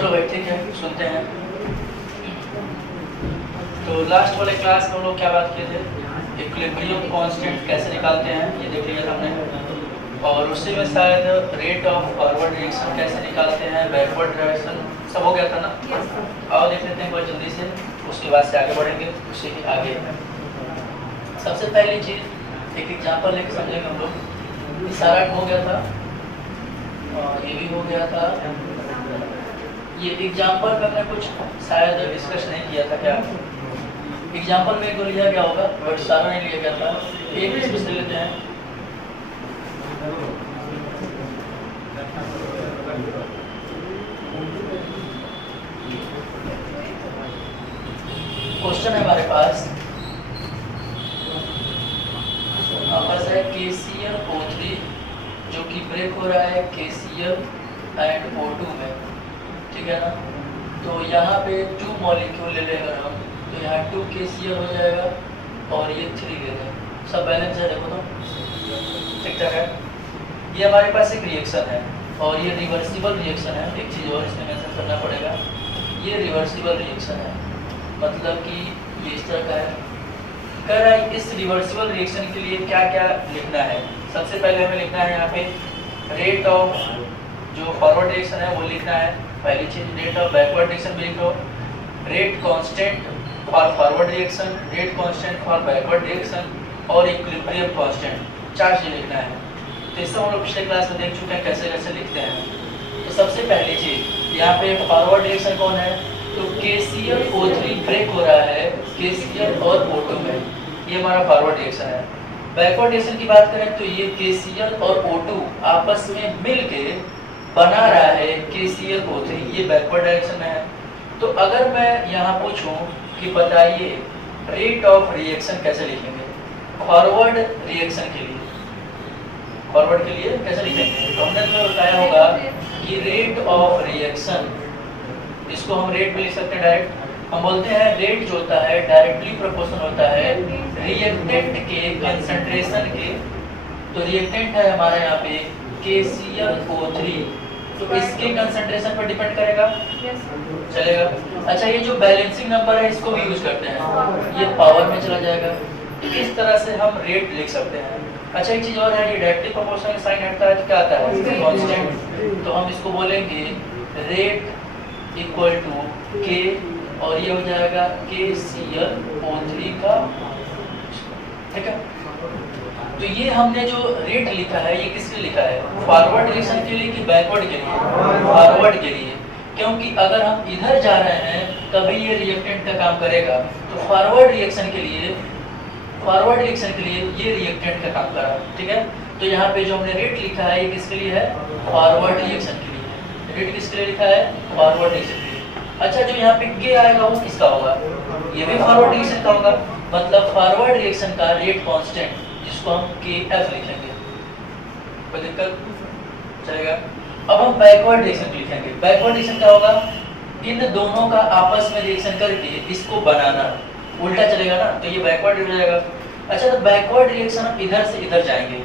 चलो भाई ठीक है, सुनते हैं। तो लास्ट वाले क्लास में हम लोग क्या बात किए थे, इक्विलिब्रियम कांस्टेंट कैसे निकालते हैं ये देख लिया था हमने, और उसी में शायद रेट ऑफ फॉरवर्ड रिएक्शन कैसे निकालते हैं, बैकवर्ड डायरेक्शन सब हो गया था ना। और देख लेते हैं बहुत जल्दी से, उसके बाद से आगे बढ़ेंगे उसी के आगे। सबसे पहली चीज़ एक एग्जाम्पल लेके समझेंगे हम लोग। ये सारा हो गया था और ये भी हो गया था। ये एग्जाम्पल में हमने कुछ शायद डिस्कस नहीं किया था क्या, एग्जाम्पल में एक दो लिया गया होगा बट सारा नहीं लिया गया था। एक इसमें से लेते हैं। क्वेश्चन है हमारे पास, है KClO3 जो कि ब्रेक हो रहा है KCl एंड O2 में, ठीक है ना। तो यहाँ पे 2 मॉलिक्यूल ले लेंगे हम, तो यहाँ 2 KCl हो जाएगा और ये 3 ले लें, सब बैलेंस है, देखो तो ठीक ठाक है। ये हमारे पास एक रिएक्शन है और ये रिवर्सिबल रिएक्शन है। एक चीज़ और इसमें मेंशन करना पड़ेगा, ये रिवर्सिबल रिएक्शन है, मतलब कि ये इस तरह का है। कह रहा है इस रिवर्सिबल रिएक्शन के लिए क्या क्या लिखना है। सबसे पहले हमें लिखना है यहाँ पे रेट ऑफ जो फॉरवर्ड रिएक्शन है वो लिखना है, पहली चीज। रेट ऑफ बैकवर्ड रिएक्शन भी लिखो, rate constant for forward reaction, rate constant for backward reaction और इक्विलिब्रियम कांस्टेंट, 4 चीज लिखना है। तो इससे हम लोग पिछले क्लास में देख चुके हैं कैसे कैसे लिखते हैं। तो सबसे पहली चीज यहाँ पे फॉरवर्ड रिएक्शन कौन है, तो KClO3 ब्रेक हो रहा है KCl और O2 में, ये हमारा फॉरवर्ड रिएक्शन है। बैकवर्ड रिएक्शन की बात करें तो ये KCl और O2 आपस में मिलके बना रहा है KClO3, ये बैकवर्ड डायरेक्शन में है। तो अगर मैं यहाँ पूछूं कि बताइए रेट ऑफ रिएक्शन कैसे लिखेंगे फॉरवर्ड रिएक्शन के लिए, फॉरवर्ड के लिए कैसे लिखेंगे, तो हमने तुम्हें बताया होगा कि रेट ऑफ रिएक्शन, इसको हम रेट भी लिख सकते हैं डायरेक्ट। हम बोलते हैं रेट जो होता है डायरेक्टली प्रोपोर्शनल होता है रिएक्टेंट के कंसंट्रेशन के। तो रिएक्टेंट है हमारा यहाँ पे KClO3, तो इसके कंसंट्रेशन पर डिपेंड करेगा, चलेगा। अच्छा, ये जो बैलेंसिंग नंबर है इसको भी यूज करते हैं, ये पावर में चला जाएगा। इस तरह से हम रेट लिख सकते हैं। अच्छा, एक चीज और है, ये डायरेक्टली प्रोपोर्शनल साइन हटता है तो क्या आता है, कांस्टेंट। तो हम इसको बोलेंगे रेट इक्वल टू K और ये हो जाएगा KClO3 का, ठीक है। तो ये हमने जो रेट लिखा है ये किसके लिखा है, फॉरवर्ड रिएक्शन के लिए कि बैकवर्ड के लिए, फॉरवर्ड के लिए। क्योंकि अगर हम इधर जा रहे हैं तभी ये रिएक्टेंट का काम करेगा, तो फॉरवर्ड रिएक्शन के लिए, फॉरवर्ड रिएक्शन के लिए ये रिएक्टेंट का काम करा, ठीक है। तो यहाँ पे जो हमने रेट लिखा है ये किसके लिए है, फॉरवर्ड रिएक्शन के लिए। रेट किसके लिए लिखा है, फॉरवर्ड रिएक्शन के लिए। अच्छा, जो यहाँ पे K आएगा वो किसका होगा, ये भी फॉरवर्ड रिएक्शन का होगा, मतलब फॉरवर्ड रिएक्शन का रेट कांस्टेंट जिसको हम KF लिखेंगे, कोई दिक्कत, चलेगा। अब हम बैकवर्ड रिएक्शन लिखेंगे। बैकवर्ड रिएक्शन क्या होगा, इन दोनों का आपस में रिएक्शन करके इसको बनाना, उल्टा चलेगा ना, तो ये बैकवर्ड हो जाएगा। अच्छा, तो बैकवर्ड रिएक्शन हम इधर से इधर जाएंगे,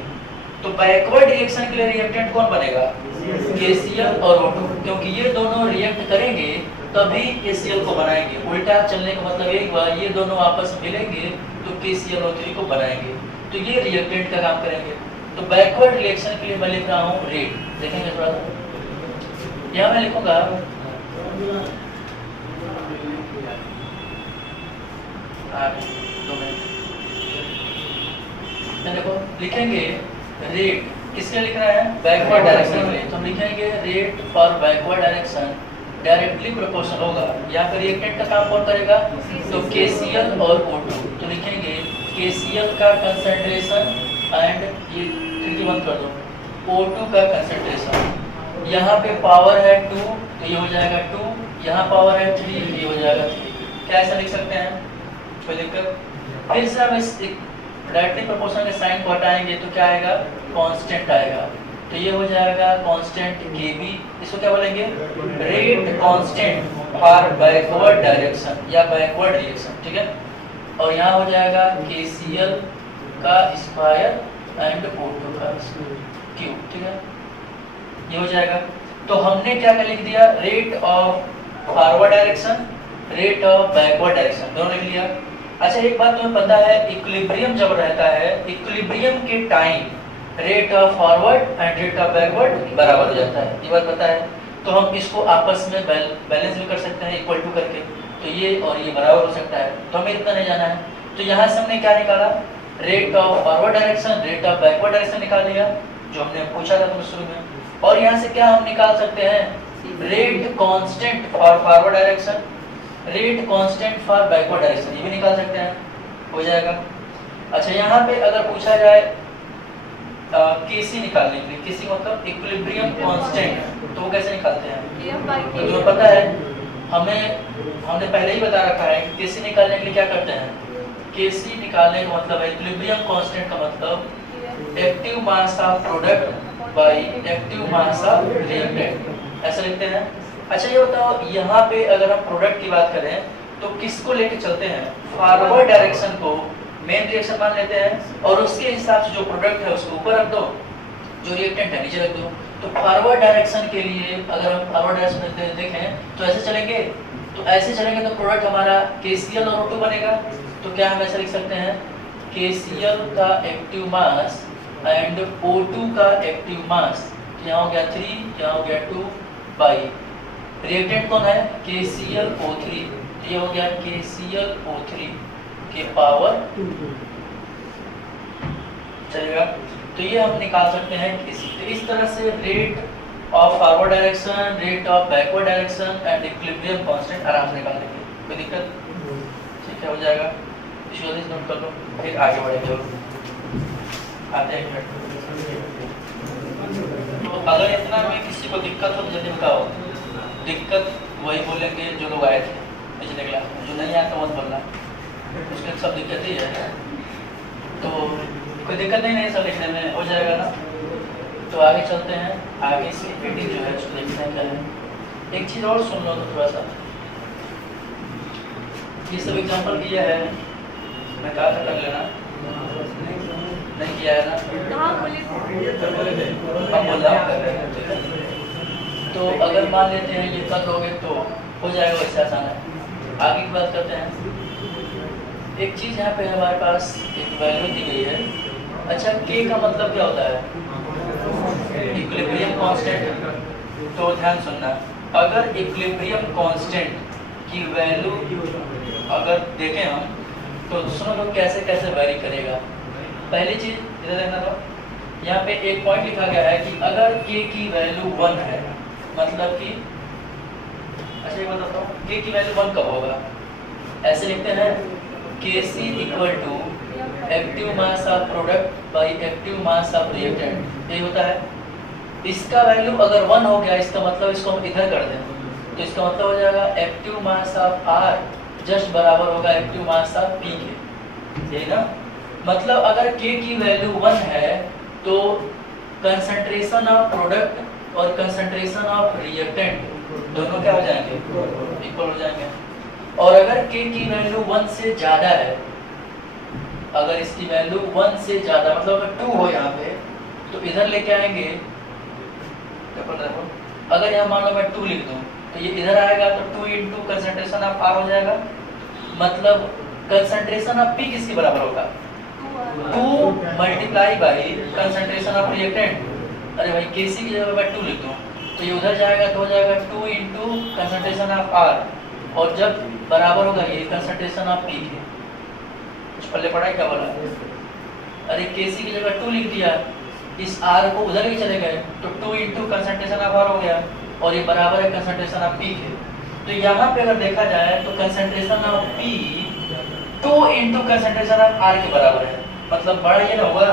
तो बैकवर्ड रिएक्शन के लिए रिएक्टेंट कौन बनेगा, KCl और O2, क्योंकि ये दोनों रिएक्ट करेंगे तभी KCl को बनाएंगे। उल्टा चलने का मतलब एक बार ये दोनों आपस में मिलेंगे तो KClO3 को बनाएंगे, तो ये रिएक्टेंट का काम करेंगे। तो बैकवर्ड रिएक्शन के लिए मैं लिख रहा हूँ रेट, देखेंगे थोड़ा सा, यहाँ मैं लिखूंगा देखो, लिखेंगे रेट किसके लिख रहा है, बैकवर्ड डायरेक्शन के लिए। तो हम लिखेंगे rate for backward direction directly proportional होगा, यहाँ पर रिएक्टेंट का काम कौन करेगा, तो KCl और O2। तो लिखेंगे KCl का कंसंट्रेशन एंड ये खिड़की बंद कर दो, O2 का कंसंट्रेशन। यहाँ पे पावर है 2 तो ये हो जाएगा 2, यहाँ पावर है 3 तो ये हो जाएगा 3। क्या ऐसा लिख सकते हैं, कोई दिक्कत। फिर से हम इस डायरेक्टली प्रोपोर्शनल के साइन को हटाएंगे तो क्या आएगा, कांस्टेंट आएगा। तो ये हो जाएगा कांस्टेंट KB, इसको क्या बोलेंगे, rate constant for backward direction या बैकवर्ड रिएक्शन, ठीक है। और यहाँ हो जाएगा KCl का स्क्वायर एंड O2 का क्यूब, ठीक है, ये हो जाएगा। तो हमने क्या क्या लिख दिया, rate of forward direction, rate of backward direction, दोनों लिख लिया। अच्छा एक बात तुम्हें पता है, इक्विलिब्रियम जब रहता है, इक्विलिब्रियम के time rate of forward and rate of backward बराबर हो जाता है, ये बात पता है। तो हम इसको आपस में बैलेंस भी कर सकते हैं इक्वल टू करके, तो ये और ये बराबर हो सकता है, तो हमें इतना नहीं जाना है। तो यहाँ से हमने क्या निकाला, rate of forward direction, rate of backward direction निकाल लिया जो हमने पूछा था तुमने शुरू में। और यहाँ से क्या हम निकाल सकते हैं, rate constant for forward direction, rate constant for backward direction, ये भी निकाल सकते हैं, हो जाएगा। अच्छा यहाँ पे अगर पूछा जाए केसी निकालने के लिए, केसी मतलब इक्विलिब्रियम कांस्टेंट, तो वो कैसे निकालते हैं, तो तुम्हें पता है, हमने पहले ही बता रखा है कि केसी निकालने के लिए क्या करते हैं, केसी निकालने का मतलब है इक्विलिब्रियम कांस्टेंट का मतलब active mass of product by active mass of reactant, ऐसा लिखते हैं। अच्छा ये बताओ, यहाँ पे अगर हम प्रोडक्ट की बात करें तो किसको लेके चलते हैं, फॉरवर्ड डायरेक्शन को मेन रिएक्शन मान लेते हैं और उसके हिसाब से जो प्रोडक्ट है उसको ऊपर रख दो, जो रिएक्टेंट है नीचे रख दो। तो फॉरवर्ड डायरेक्शन के लिए अगर हम फॉरवर्ड डायरेक्शन देखें तो ऐसे चलेंगे, तो ऐसे चलेंगे तो प्रोडक्ट हमारा KCl और O2 बनेगा। तो क्या हम ऐसा लिख सकते हैं, KCl का एक्टिव मास एंड O2 का एक्टिव मास, यहाँ हो गया 3, यहाँ हो गया 2 बाई रिएक्टेंट कौन है, KClO3, ये हो गया KClO3 के पावर चलेगा। तो ये हम निकाल सकते हैं किसी, तो इस तरह से rate of forward direction, rate of backward direction and equilibrium constant आराम से निकाल लेंगे, कोई दिक्कत, ठीक है, हो जाएगा। इसको नोट कर लो, फिर आगे बढ़ेंगे, आते हैं। तो अगर इतना में किसी को दिक्कत हो तो जल्दी बताओ, दिक्कत वही बोलेंगे जो लोग आए थे पिछले क्लास में, जो नहीं आया तो मत बोलना, उसके सब दिक्कत ही है, तो कोई दिक्कत नहीं सब लिखने में हो जाएगा ना। तो आगे चलते हैं, आगे से फिटिंग जो है उसको देखते हैं क्या है। एक चीज़ और सुन लो तो थोड़ा सा, ये सब एग्जाम्पल किया है, मैं कहा था कर लेना, नहीं किया है ना, हम बोल रहा हूँ। तो अगर मान लेते हैं ये कर लोगे तो हो जाएगा, वैसे आसान है। आगे की बात करते हैं। एक चीज़ यहाँ पे हमारे पास एक वैल्यू दी गई है। अच्छा K का मतलब क्या होता है, इक्विलिब्रियम कांस्टेंट। तो ध्यान सुनना, अगर इक्विलिब्रियम कांस्टेंट की वैल्यू अगर देखें हम तो सुनो लोग कैसे कैसे वेरी करेगा। पहली चीज़ इधर देखना, तो यहाँ पे एक पॉइंट लिखा गया है कि अगर K की वैल्यू 1 है, मतलब कि अच्छा ये बताता हूँ K की वैल्यू 1 कब होगा, ऐसे लिखते हैं Kc equal to active mass of product by active mass of reactant, ये होता है। इसका वैल्यू अगर 1 हो गया, इसका मतलब इसको हम इधर कर दें, तो इसका मतलब हो जाएगा active mass of R just बराबर होगा एक्टिव मास ऑफ P के, यही ना। मतलब अगर K की वैल्यू 1 है तो कंसंट्रेशन ऑफ प्रोडक्ट और कंसंट्रेशन ऑफ रिएक्टेंट दोनों क्या हो जाएंगे, इक्वल हो जाएंगे। और अगर K की वैल्यू 1 से ज़्यादा है, अगर इसकी वैल्यू 1 से ज़्यादा मतलब अगर 2 हो यहाँ पे, तो इधर लेके आएंगे, अगर यहाँ मान लो मैं 2 लिख दूँ तो ये इधर आएगा, तो 2 इंटू कंसंट्रेशन ऑफ R हो जाएगा। मतलब कंसंट्रेशन ऑफ P किसके बराबर होगा, 2 multiply by concentration of reactant. अरे भाई Kc की जगह मैं 2 लिख दूँ तो ये उधर जाएगा, तो हो जाएगा 2 इंटू कंसंट्रेशन ऑफ R, और जब बराबर होगा ये कंसंट्रेशन ऑफ P के, कुछ पल्ले पड़ा है क्या बोला, अरे Kc की जगह 2 लिख दिया, इस R को उधर भी चले गए तो 2 इंटू कंसंट्रेशन ऑफ R हो गया, और ये बराबर है कंसंट्रेशन ऑफ P के। तो यहाँ पे अगर देखा जाए तो concentration of P 2 into concentration of R के बराबर है, मतलब बड़ा ये ना हुआ,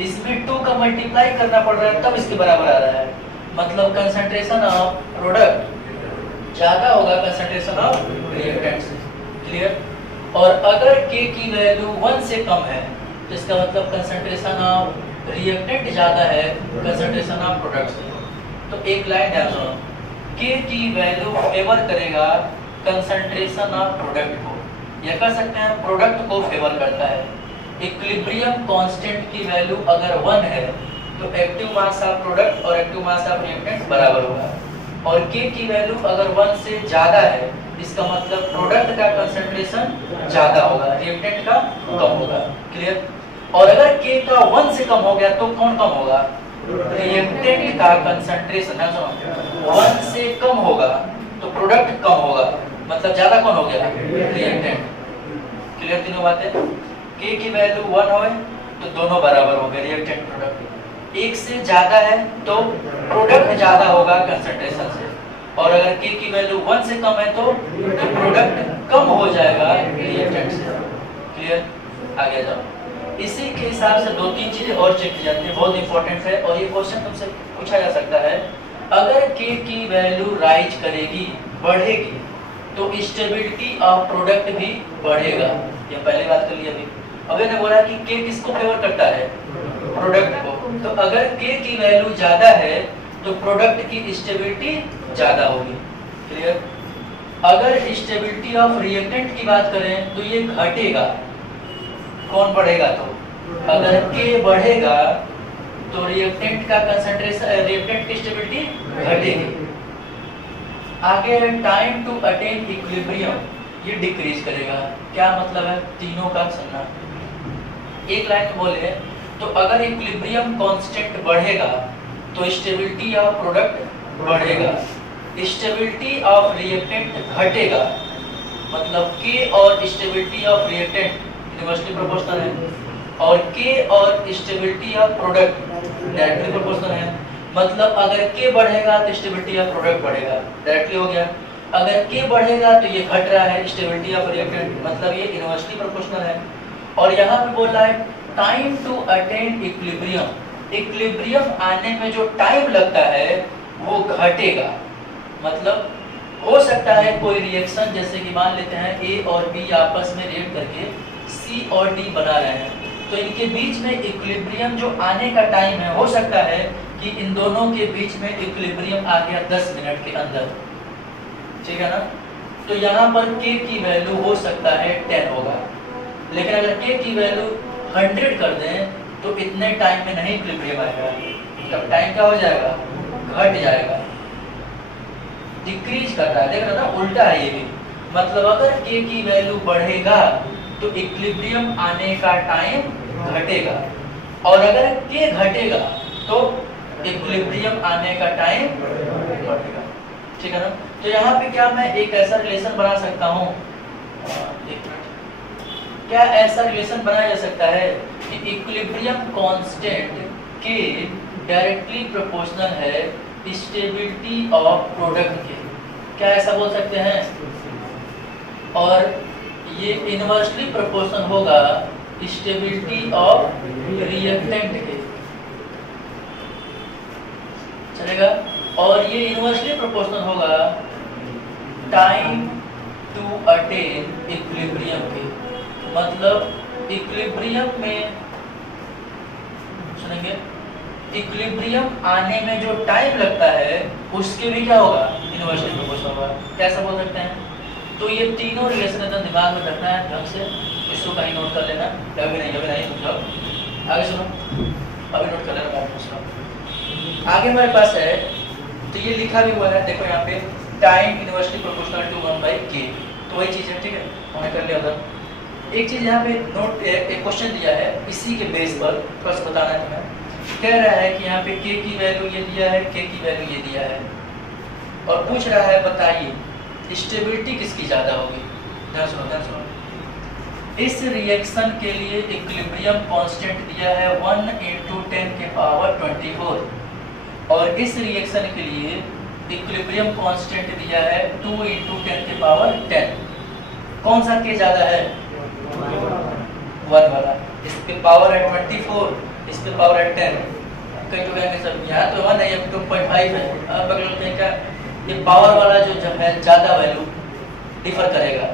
इसमें 2 का मल्टीप्लाई करना पड़ रहा है तब इसके बराबर आ रहा है। मतलब कंसंट्रेशन ऑफ प्रोडक्ट ज़्यादा होगा कंसंट्रेशन ऑफ रिएक्टेंट से, क्लियर। और अगर K की वैल्यू 1 से कम है तो इसका मतलब कंसंट्रेशन ऑफ रिएक्टेंट ज़्यादा है कंसंट्रेशन ऑफ प्रोडक्ट से। तो एक लाइन ध्यान सुनो, K की वैल्यू फेवर करेगा कंसंट्रेशन ऑफ प्रोडक्ट को, या कह सकते हैं प्रोडक्ट को फेवर करता है। इक्विलिब्रियम कांस्टेंट की वैल्यू अगर 1 है तो एक्टिव मास ऑफ प्रोडक्ट और एक्टिव मास ऑफ रिएक्टेंट बराबर होगा। और K की वैल्यू अगर 1 से ज्यादा है, इसका मतलब प्रोडक्ट का कंसंट्रेशन ज्यादा होगा, रिएक्टेंट का कम होगा। क्लियर? और अगर K का 1 से कम हो गया तो कौन कम होगा? रिएक्टेंट का कंसंट्रेशन। 1 से कम होगा तो प्रोडक्ट कम होगा, मतलब ज्यादा कौन हो गया? रिएक्टेंट। क्लियर तीनों बातें? K की वैल्यू 1 होए तो दोनों बराबर हो गए, रिएक्टेंट प्रोडक्ट। 1 से ज्यादा है तो प्रोडक्ट ज्यादा होगा कंसंट्रेशन से, और अगर K की वैल्यू 1 से कम है तो प्रोडक्ट कम हो जाएगा रिएक्टेंट से। क्लियर? आगे जाओ। इसी के हिसाब से 2-3 चीजें और चेक की जाती है, बहुत इंपॉर्टेंट है, और ये क्वेश्चन तुमसे पूछा जा सकता है। अगर K की वैल्यू राइज करेगी, बढ़ेगी, तो स्टेबिलिटी ऑफ प्रोडक्ट भी बढ़ेगा। ये पहले बात कर ली अभी। अभी ने बोला कि K किसको फेवर करता है? प्रोडक्ट को। तो अगर K की वैल्यू ज्यादा है तो प्रोडक्ट की स्टेबिलिटी ज्यादा होगी। क्लियर? अगर स्टेबिलिटी ऑफ रिएक्टेंट की बात करें तो ये घटेगा। कौन बढ़ेगा? तो अगर K बढ़ेगा तो रिएक्टेंट का कंसंट्रेशन, रिएक्टेंट की स्टेबिलिटी घटेगी। आगे है टाइम टू अटेन इक्विलिब्रियम, ये डिक्रीज करेगा। क्या मतलब है? तीनों का सुनना। एक लाइन बोले तो अगर इक्विलिब्रियम कांस्टेंट बढ़ेगा तो स्टेबिलिटी ऑफ प्रोडक्ट बढ़ेगा, स्टेबिलिटी ऑफ रिएक्टेंट घटेगा, मतलब K और stability of reactant inversely proportional है, और K और stability of product directly proportional है। मतलब अगर K बढ़ेगा तो स्टेबिलिटी ऑफ प्रोडक्ट बढ़ेगा, डायरेक्टली हो गया। अगर K बढ़ेगा तो ये घट रहा है, स्टेबिलिटी ऑफ रिएक्टेंट, मतलब ये इनवर्सली प्रोपोर्शनल है। और यहाँ पे बोल रहा है time to attain equilibrium, equilibrium आने में जो टाइम लगता है वो घटेगा। मतलब हो सकता है कोई रिएक्शन, जैसे कि मान लेते हैं A और B आपस में रिएक्ट करके C और D बना रहे हैं, तो इनके बीच में इक्विलिब्रियम जो आने का टाइम है, हो सकता है कि इन दोनों के बीच में इक्विलिब्रियम आ गया 10 मिनट के अंदर। ठीक है ना? तो यहाँ पर K की वैल्यू हो सकता है 10 होगा, लेकिन अगर K की वैल्यू 100 कर दें तो इतने टाइम में नहीं इक्विलिब्रियम आएगा, तब टाइम क्या हो जाएगा? घट जाएगा, डिक्रीज कर रहा है। देख रहे ना, उल्टा है ये भी। मतलब अगर K की वैल्यू बढ़ेगा तो इक्विलिब्रियम आने का टाइम घटेगा, और अगर K घटेगा तो इक्विलिब्रियम आने का टाइम बढ़ेगा। ठीक है ना? तो यहाँ पे क्या मैं एक ऐसा रिलेशन बना सकता हूँ, क्या ऐसा रिलेशन बनाया जा सकता है कि equilibrium constant K directly proportional है स्टेबिलिटी ऑफ प्रोडक्ट के? क्या ऐसा बोल सकते हैं? और ये इनवर्सली प्रोपोर्शनल होगा स्टेबिलिटी ऑफ रिएक्टेंट के, चलेगा? और ये इनवर्सली प्रोपोर्शनल होगा टाइम टू अटेन इक्विलिब्रियम के। मतलब इक्विलिब्रियम में, सुनेंगे, इक्विलिब्रियम आने में जो टाइम लगता है उसके भी क्या होगा? इनवर्सली प्रोपोर्शनल होगा। कैसा बोल सकते हैं? तो ये तीनों रिलेशन एकदम दिमाग में रखना है ढंग से, इसको कहीं नोट कर लेना। अभी नहीं समझो, आगे सुनो, अभी नोट कर लेना, मैं पूछ रहा हूँ। आगे हमारे पास है, तो ये लिखा भी हुआ है, देखो यहाँ पे time inversely proportional to 1/K, तो वही चीज़ है। ठीक है, हमने कर लिया उधर। एक चीज़ यहाँ पे नोट, एक क्वेश्चन दिया है, इसी के बेस पर थोड़ा सा बताना है तुम्हें। कह रहा है कि यहाँ पे K की वैल्यू ये दिया है, K की वैल्यू ये दिया है, और पूछ रहा है बताइए स्टेबिलिटी किसकी ज़्यादा होगी? ध्यान सुनो। इस रिएक्शन के लिए इक्विलिब्रियम कांस्टेंट दिया है 1 × 10⁻24, और इस रिएक्शन के लिए इक्विलिब्रियम कांस्टेंट दिया है 2 × 10⁻10। कौन सा K ज़्यादा है? 1 वाला। इस पे पावर है 24, इस पे पावर है 10। कई तो कहेंगे सब यहाँ तो 1 है, ये 2.5 है। अब बगल में क्या, ये पावर वाला जो है ज़्यादा वैल्यू डिफर करेगा,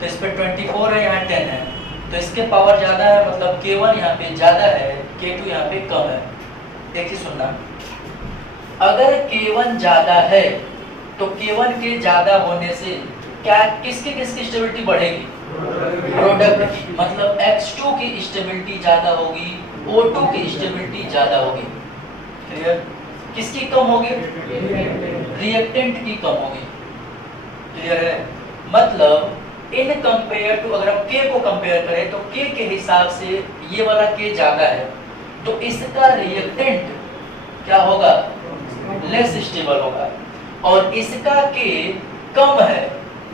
तो इस पे 24 है, यहाँ 10 है, तो इसके पावर ज़्यादा है, मतलब K1 यहाँ पे ज़्यादा है, K2 यहाँ पे कम है। एक चीज सुनना, अगर K1 ज़्यादा है तो K1 के ज़्यादा होने से क्या किसकी स्टेबिलिटी बढ़ेगी? प्रोडक्ट की, मतलब X2 की स्टेबिलिटी ज़्यादा होगी, O2 की स्टेबिलिटी ज़्यादा होगी। क्लियर? किसकी कम होगी? रिएक्टेंट की कम होगी। क्लियर है? मतलब इन कंपेयर टू, अगर हम के को कंपेयर करें तो के के हिसाब से ये वाला के ज्यादा है, तो इसका रिएक्टेंट क्या होगा? लेस स्टेबल होगा। और इसका के कम है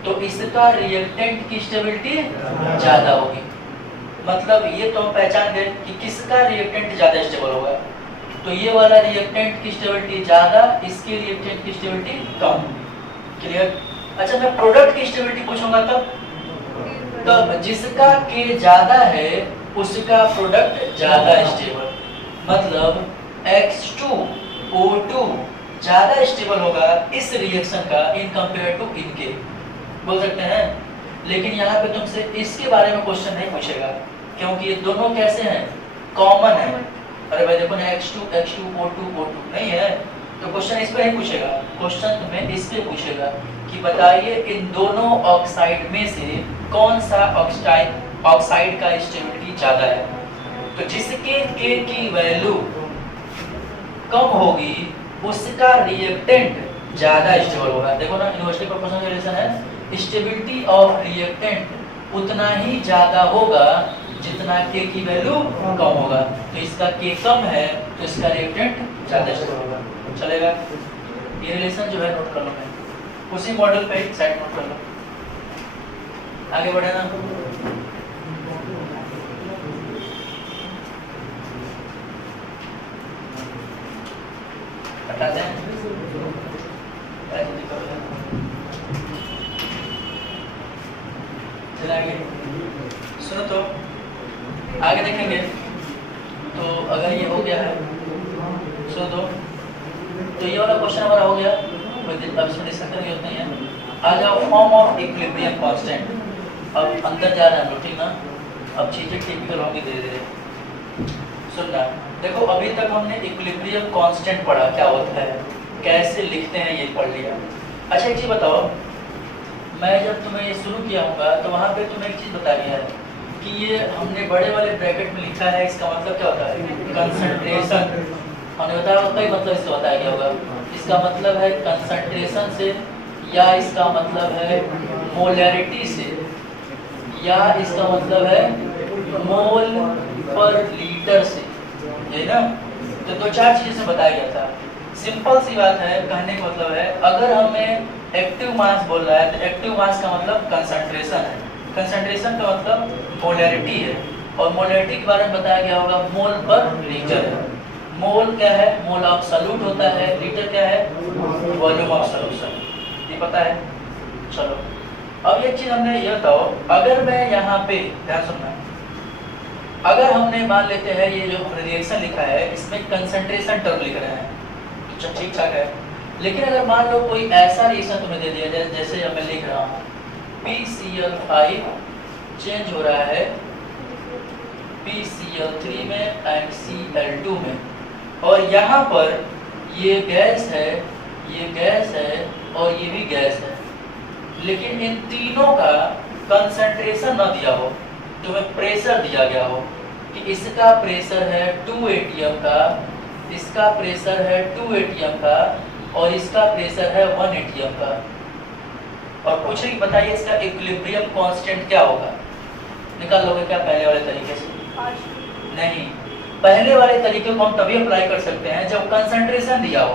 तो इसका रिएक्टेंट की स्टेबिलिटी ज्यादा होगी। मतलब ये तो हम पहचान गए कि किसका रिएक्टेंट ज्यादा स्टेबल होगा। तो ये वाला रिएक्टेंट की स्टेबिलिटी ज्यादा, इसके रिएक्टेंट की स्टेबिलिटी कम। क्लियर? अच्छा, मैं प्रोडक्ट की स्टेबिलिटी पूछूंगा तब जिसका के ज्यादा है उसका प्रोडक्ट ज्यादा स्टेबल। मतलब X2O2 ज्यादा स्टेबल होगा इस रिएक्शन का इन कंपेयर टू इनके, बोल सकते हैं। लेकिन यहाँ पे तुमसे इसके बारे में क्वेश्चन नहीं पूछेगा, क्योंकि ये दोनों कैसे हैं? कॉमन है। अरे भाई देखो ना, X2O2 नहीं है, तो क्वेश्चन इस पे नहीं पूछेगा। क्वेश्चन तुम्हें इस पे पूछेगा कि बताइए इन दोनों ऑक्साइड में से कौन सा ऑक्साइड का स्टेबिलिटी ज्यादा है। तो जिसके के की वैल्यू कम होगी उसका रिएक्टेंट ज्यादा स्टेबल होगा। देखो ना, यूनिवर्सिटी प्रोपोर्शनल रिलेशन है, स्टेबिलिटी ऑफ रिएक्टेंट उतना ही ज्यादा होगा जितना के की वैल्यू कम होगा। तो इसका के कम है तो इसका रिएक्टेंट ज्यादा स्टेबल होगा। चलेगा? ये रिलेशन जो है नोट कर लो, मैं उसी मॉडल पे एक साइड नोट कर लो। आगे बढ़े ना, हटा दें। चलिए आगे सुनो, तो आगे देखेंगे। तो अगर ये हो गया है सुनो, तो ये वाला क्वेश्चन हमारा हो गया। अब इसमें डिस्कस करने की जरूरत नहीं है। आ जाओ फॉर्म ऑफ इक्विलिब्रियम कांस्टेंट। अब अंदर जा रहे हैं हम लोग, ठीक ना? अब चीजें टिपिकल होंगी धीरे धीरे। सुनना, देखो अभी तक हमने इक्विलिब्रियम कांस्टेंट पढ़ा, क्या होता है, कैसे लिखते हैं, ये पढ़ लिया। अच्छा एक चीज बताओ, मैं जब तुम्हें ये शुरू किया होगा तो वहाँ पे तुम्हें एक चीज बता दिया है कि ये हमने बड़े वाले ब्रैकेट में लिखा है, इसका मतलब क्या होता है? कंसंट्रेशन। हमने बताया होता है, मतलब इसका बताया गया होगा। इसका मतलब है कंसंट्रेशन से, या इसका मतलब है मोलैरिटी से, या इसका मतलब है मोल पर लीटर से, यही ना? तो दो चार चीजें से बताया गया था। सिंपल सी बात है, कहने का मतलब है अगर हमें एक्टिव मास बोल रहा है तो एक्टिव मास का मतलब कंसंट्रेशन है, कंसंट्रेशन का मतलब मोलैरिटी है, और मोलैरिटी के बारे में बताया गया होगा मोल पर लीटर है। मोल क्या है? मोल ऑफ सॉल्यूट होता है। लीटर क्या है? Volume of solution. ये पता है? चलो अब एक चीज हमने ये बताओ, अगर मैं यहाँ पे ध्यान सुनना, अगर हमने मान लेते हैं ये जो हमने रिएक्शन लिखा है इसमें कंसंट्रेशन टर्म लिख रहे हैं तो ठीक ठाक है। लेकिन अगर मान लो कोई ऐसा रिएक्शन तुम्हें दे दिया जाए, जैसे मैं लिख रहा हूँ PCl5 चेंज हो रहा है PCl3 में एंड Cl2 में, और यहाँ पर ये गैस है, ये गैस है और ये भी गैस है, लेकिन इन तीनों का कंसंट्रेशन ना दिया हो, तुम्हें प्रेशर दिया गया हो कि इसका प्रेशर है 2 atm का, इसका प्रेशर है 2 atm का, और इसका प्रेशर है 1 atm का, और पूछ रही बताइए इसका इक्विलिब्रियम कांस्टेंट क्या होगा? निकाल लोगे क्या पहले वाले तरीके से? नहीं, पहले वाले तरीके को हम तभी अप्लाई कर सकते हैं जब कंसंट्रेशन दिया हो।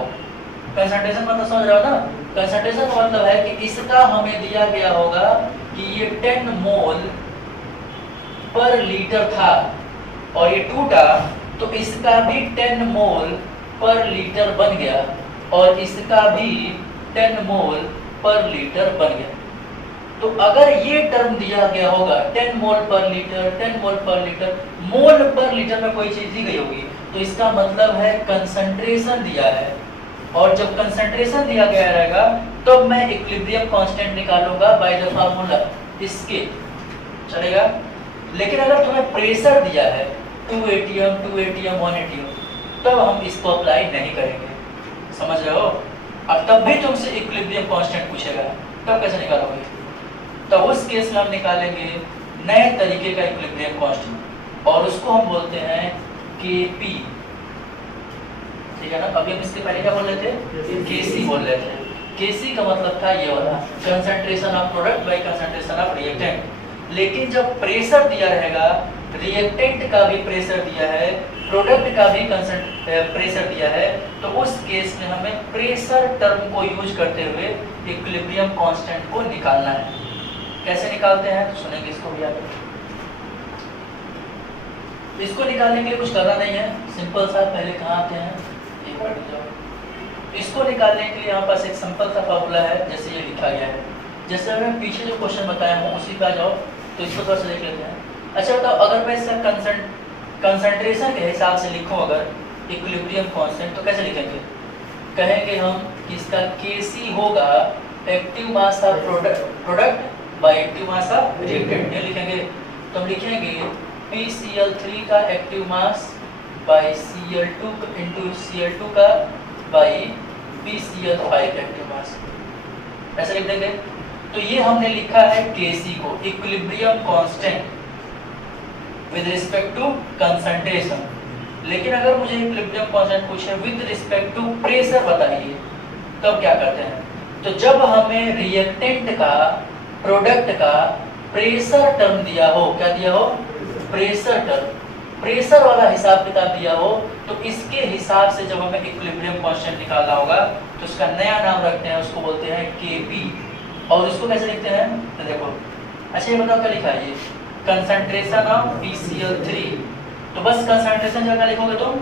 कंसंट्रेशन मतलब समझ रहे हो ना? कंसंट्रेशन का मतलब है कि इसका हमें दिया गया होगा कि ये 10 मोल पर लीटर था और ये टूटा तो इसका भी 10 मोल पर लीटर बन गया और इसका भी 10 मोल पर लीटर बन गया। तो अगर ये टर्म दिया गया होगा 10 मोल पर लीटर, 10 मोल पर लीटर, मोल पर लीटर में कोई चीज दी गई होगी तो इसका मतलब है कंसंट्रेशन दिया है, और जब कंसंट्रेशन दिया गया रहेगा तो मैं इक्विलिब्रियम कांस्टेंट निकालूंगा बाय द फार्मूला इसके, चलेगा। लेकिन अगर तुम्हें प्रेशर दिया है 2 atm, 2 atm, 1 atm, तब हम इसको अप्लाई नहीं करेंगे, समझ रहे हो? और तब भी तुमसे इक्विलिब्रियम कांस्टेंट पूछेगा, तब कैसे निकालोगे? तो उस केस में हम निकालेंगे नए तरीके का इक्विलिब्रियम कांस्टेंट, और उसको हम बोलते हैं Kp। ठीक है ना। अभी हम इसके पहले क्या बोल रहे थे, केसी बोल रहे थे। केसी का मतलब था ये वाला, concentration of product by concentration of reactant. लेकिन जब प्रेशर दिया रहेगा, रिएक्टेंट का भी प्रेशर दिया है, प्रोडक्ट का भी प्रेशर दिया है, तो उस केस में हमें प्रेशर टर्म को यूज करते हुए इक्विलिब्रियम कांस्टेंट को निकालना है। कैसे निकालते हैं तो सुनेंगे इसको भी आगे। इसको निकालने के लिए कुछ करना नहीं है, सिंपल सा, पहले कहाँ आते हैं, एक मिनट जाओ। इसको निकालने के लिए यहाँ पास एक सिंपल सा फार्मूला है, जैसे ये लिखा गया है। जैसे मैं पीछे जो क्वेश्चन बताया हूँ उसी पे आ जाओ, तो इसको थोड़ा सा देख लेते हैं। अच्छा बताओ, अगर मैं इसका कंसंट्रेशन के हिसाब से लिखूँ अगर इक्विलिब्रियम कांस्टेंट, तो कैसे लिखेंगे? कहेंगे हम इसका Kc होगा active mass of product by active mass of reactant. ये लिखेंगे तो हम लिखेंगे PCl3 का active mass by Cl2 into Cl2 का बाय PCl5 एक्टिव मास, ऐसा लिख देंगे। तो ये हमने लिखा है Kc को, equilibrium constant with respect to concentration. लेकिन अगर मुझे इक्विलिब्रियम कांस्टेंट पूछे विद रिस्पेक्ट टू प्रेशर बताइए, तब क्या करते हैं? तो जब हमें रिएक्टेंट का, प्रोडक्ट का प्रेशर टर्म दिया हो, क्या दिया हो, प्रेशर टर्म, प्रेशर वाला हिसाब किताब दिया हो, तो इसके हिसाब से जब हमें इक्विलिब्रियम कांस्टेंट निकालना होगा तो उसका नया नाम रखते हैं, उसको बोलते हैं Kp। और इसको कैसे लिखते हैं तो देखो, अच्छा ये बताओ क्या लिखा है, ये कंसंट्रेशन ऑफ PCl3। तो बस कंसंट्रेशन जगह लिखोगे तुम,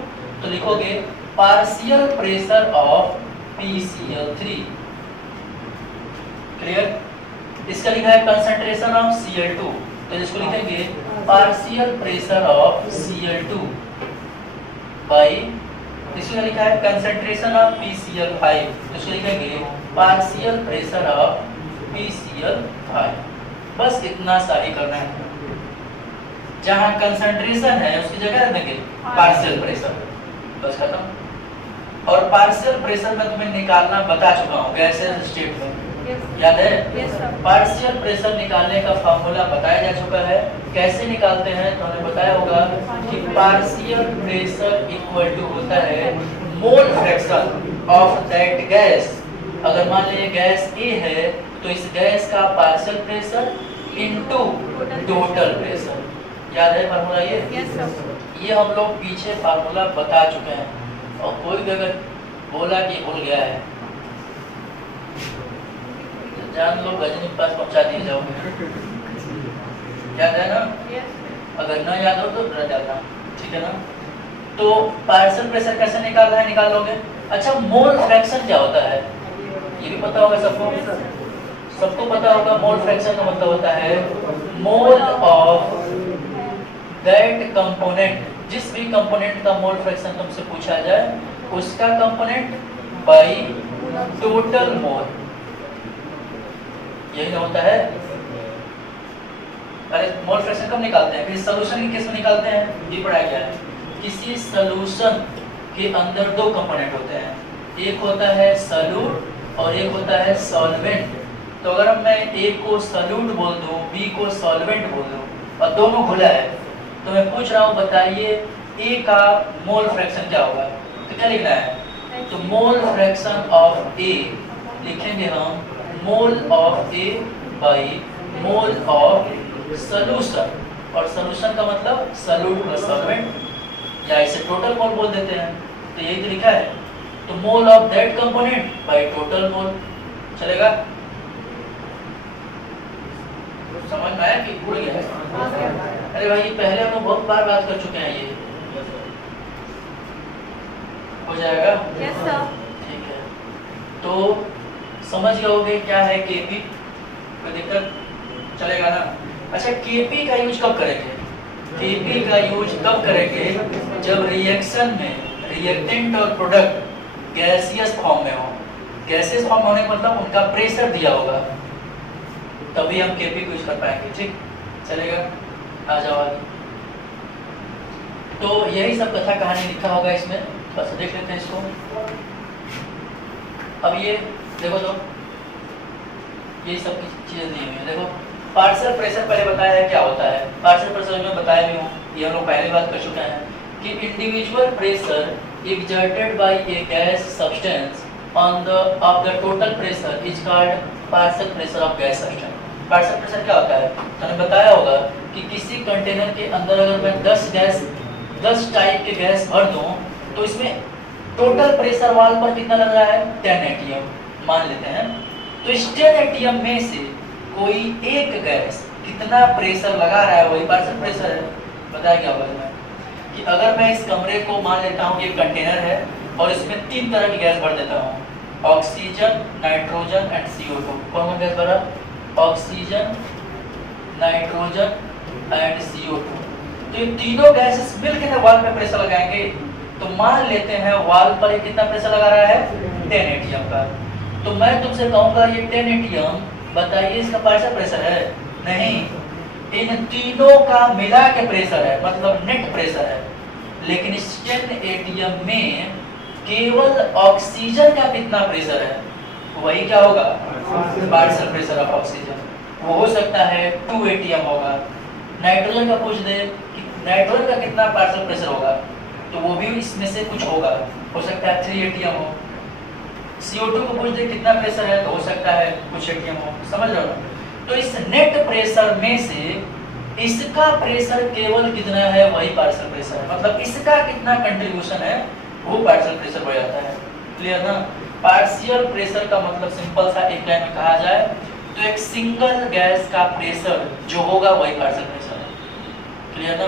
तो लिखोगे partial pressure of PCl3। Clear? इसका लिखा है कंसंट्रेशन ऑफ Cl2, तो इसको लिखेंगे partial pressure of Cl2 bye, इसको लिखा है कंसंट्रेशन ऑफ PCl5, तो इसको लिखेंगे पार्शियल प्रेशर ऑफ PCl5। बस इतना सा ही करना है, जहां कंसंट्रेशन है उसकी जगह रखेंगे पार्शियल प्रेशर, बस खत्म। और पार्शियल प्रेशर में तुम्हें निकालना बता चुका हूँ गैसेस स्टेट में, याद है? पार्शियल प्रेशर निकालने का फार्मूला बताया जा चुका है। कैसे निकालते हैं तो हमने बताया होगा कि पार्शियल प्रेशर इक्वल टू होता है mole fraction of that gas. अगर मान लीजिए गैस A है तो इस गैस का partial pressure into total pressure. याद है फार्मूला ये? ये हम लोग पीछे फार्मूला बता चुके हैं, और कोई भी अगर बोला कि भूल गया है जान लो, गजनी के पास पहुंचा दिए जाओगे। याद है ना? अगर ना याद हो तो रह जाता, ठीक है ना? तो पार्शियल प्रेशर कैसे निकालना है, निकाल लोगे। अच्छा, मोल फ्रैक्शन क्या होता है ये भी पता होगा सबको, सबको पता होगा। मोल फ्रैक्शन का मतलब होता है मोल ऑफ दैट कंपोनेंट, जिस भी कंपोनेंट का मोल फ्रैक्शन तुमसे पूछा जाए उसका कंपोनेंट बाय टोटल मोल, यही होता है। अरे मोल फ्रैक्शन कब निकालते हैं? फिर सॉल्यूशन के केस में निकालते हैं। ये पढ़ाया गया है, किसी सॉल्यूशन के अंदर दो कंपोनेंट होते हैं, एक होता है सॉल्यूट और एक होता है सॉल्वेंट। तो अगर मैं A को सॉल्यूट बोल दूं, B को सॉल्वेंट बोल दूं और दोनों घुला है, तो मैं पूछ रहा हूँ बताइए A का मोल फ्रैक्शन क्या होगा? तो क्या लिखना है? तो मोल फ्रैक्शन ऑफ A लिखेंगे हम mole of A by mole of solution, और सॉल्यूशन का मतलब सॉल्यूट प्लस सॉल्वेंट, या इसे टोटल मोल बोल देते हैं। तो यही तो लिखा है, तो mole of that component by total mole, चलेगा? समझ में आया कि भूल गया? अरे भाई पहले हम बहुत बार बात कर चुके हैं, ये हो जाएगा? Yes sir. ठीक है, तो समझ गए होगे क्या है Kp, कोई दिक्कत? चलेगा ना? अच्छा, Kp का यूज कब करेंगे? Kp का यूज कब करेंगे? जब रिएक्शन में रिएक्टेंट और प्रोडक्ट गैसियस फॉर्म में हो। गैसियस फॉर्म होने का मतलब उनका प्रेशर दिया होगा, तभी हम Kp को यूज कर पाएंगे। ठीक, चलेगा? आ जाओ आगे। तो यही सब कथा कहानी लिखा होगा इसमें, बस देख लेते हैं इसको। अब ये देखो, तो ये सब चीजें दी हुई है। देखो, पार्शियल प्रेशर पहले बताया है क्या होता है। पार्शियल प्रेशर में बताया भी हूँ, ये हम लोग पहले बात कर चुके हैं कि individual pressure exerted by a gas substance on the of the total pressure is called partial pressure of gas substance. Partial pressure क्या होता है? तो मैंने बताया होगा कि किसी कंटेनर के अंदर अगर मैं 10 टाइप के गैस भर दूं तो इसमें टोटल प्रेशर वाल पर कितना लग रहा है? 10 एटीएम मान लेते हैं। तो इस 10 एटीएम में से कोई एक गैस कितना प्रेशर लगा रहा है वही पार्शियल प्रेशर है। बताया क्या होगा इसमें कि अगर मैं इस कमरे को मान लेता हूँ कि एक कंटेनर है और इसमें 3 तरह की गैस भर देता हूँ, ऑक्सीजन, नाइट्रोजन एंड CO2। कौन कौन गैस भरा? Oxygen, nitrogen and CO2। तो ये तीनों गैसेस मिलकर वाल पे प्रेशर लगाएंगे तो मान लेते हैं वाल पर ये कितना प्रेशर लगा रहा है? 10 एटीएम का। तो मैं तुमसे कहूँगा ये 10 एटीएम बताइए इसका पार्शियल प्रेशर है? नहीं, इन तीनों का मिला के प्रेशर है, मतलब नेट प्रेशर है। लेकिन इस 10 एटीएम में केवल ऑक्सीजन का कितना प्रेशर है? वही क्या होगा? Partial pressure of oxygen. वो हो सकता है 2 एटीएम होगा। नाइट्रोजन का पूछ दे कि नाइट्रोजन का कितना पार्शियल प्रेशर होगा, तो वो भी इसमें से कुछ होगा, हो सकता है 3 एटीएम हो। CO2 को पूछ दे कितना प्रेशर है, तो हो सकता है कुछ एटीएम हो। समझ रहे हो? तो इस नेट प्रेशर में से इसका प्रेशर केवल कितना है वही पार्शियल प्रेशर है, मतलब इसका कितना कंट्रीब्यूशन है वो पार्शियल प्रेशर हो जाता है। क्लियर ना? पार्शियल प्रेशर का मतलब सिंपल सा एक लाइन में कहा जाए तो एक सिंगल गैस का प्रेशर जो होगा वही पार्शियल प्रेशर है। क्लियर ना?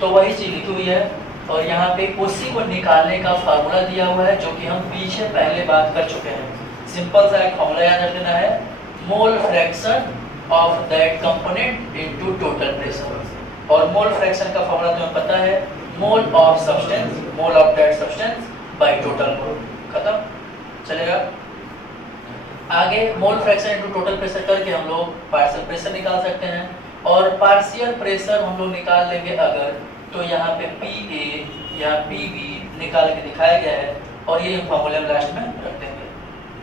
तो वही चीज लिखी हुई है और यहाँ पे उसी को निकालने का फार्मूला दिया हुआ है जो कि हम पीछे पहले बात कर चुके हैं। सिंपल सा एक फार्मूला याद रख लेना है, mole fraction of that component into total pressure. और मोल फ्रैक्शन का फार्मूला तुम्हें पता है, mole of substance, mole of that substance by total mole. खत्म? चलेगा? आगे mole fraction into total pressure करके हम लोग पार्शियल प्रेशर निकाल सकते हैं। और पार्शियल प्रेशर हम लोग निकाल लेंगे अगर, तो यहाँ पे PA या PB निकाल के दिखाया गया है और ये फॉर्मूले हम लास्ट में रख देंगे।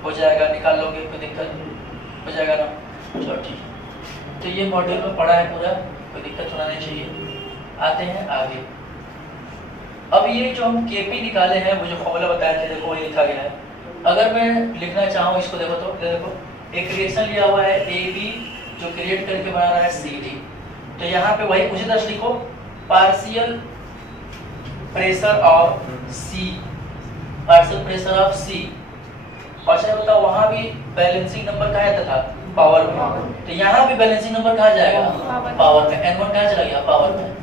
हो जाएगा? निकाल लोगे? कोई दिक्कत हो जाएगा ना? चलो ठीक है। तो ये मॉड्यूल में पढ़ा है पूरा, कोई दिक्कत होना नहीं चाहिए। आते हैं आगे। अब ये जो हम KP निकाले हैं, वो जो फॉर्मूला बताया था देखो वही लिखा गया है। अगर मैं लिखना चाहूँ इसको देखो तो देखो एक रिएक्शन लिया हुआ है AB जो क्रिएट करके बना रहा है CD। तो यहाँ पे वही उसी तरह लिखो, partial pressure of C, partial pressure of C। और अच्छा बताओ वहाँ भी बैलेंसिंग नंबर कहाँ आता था? पावर में। तो यहाँ भी बैलेंसिंग नंबर कहाँ जाएगा? पावर में। N1 कहाँ चला गया? पावर में।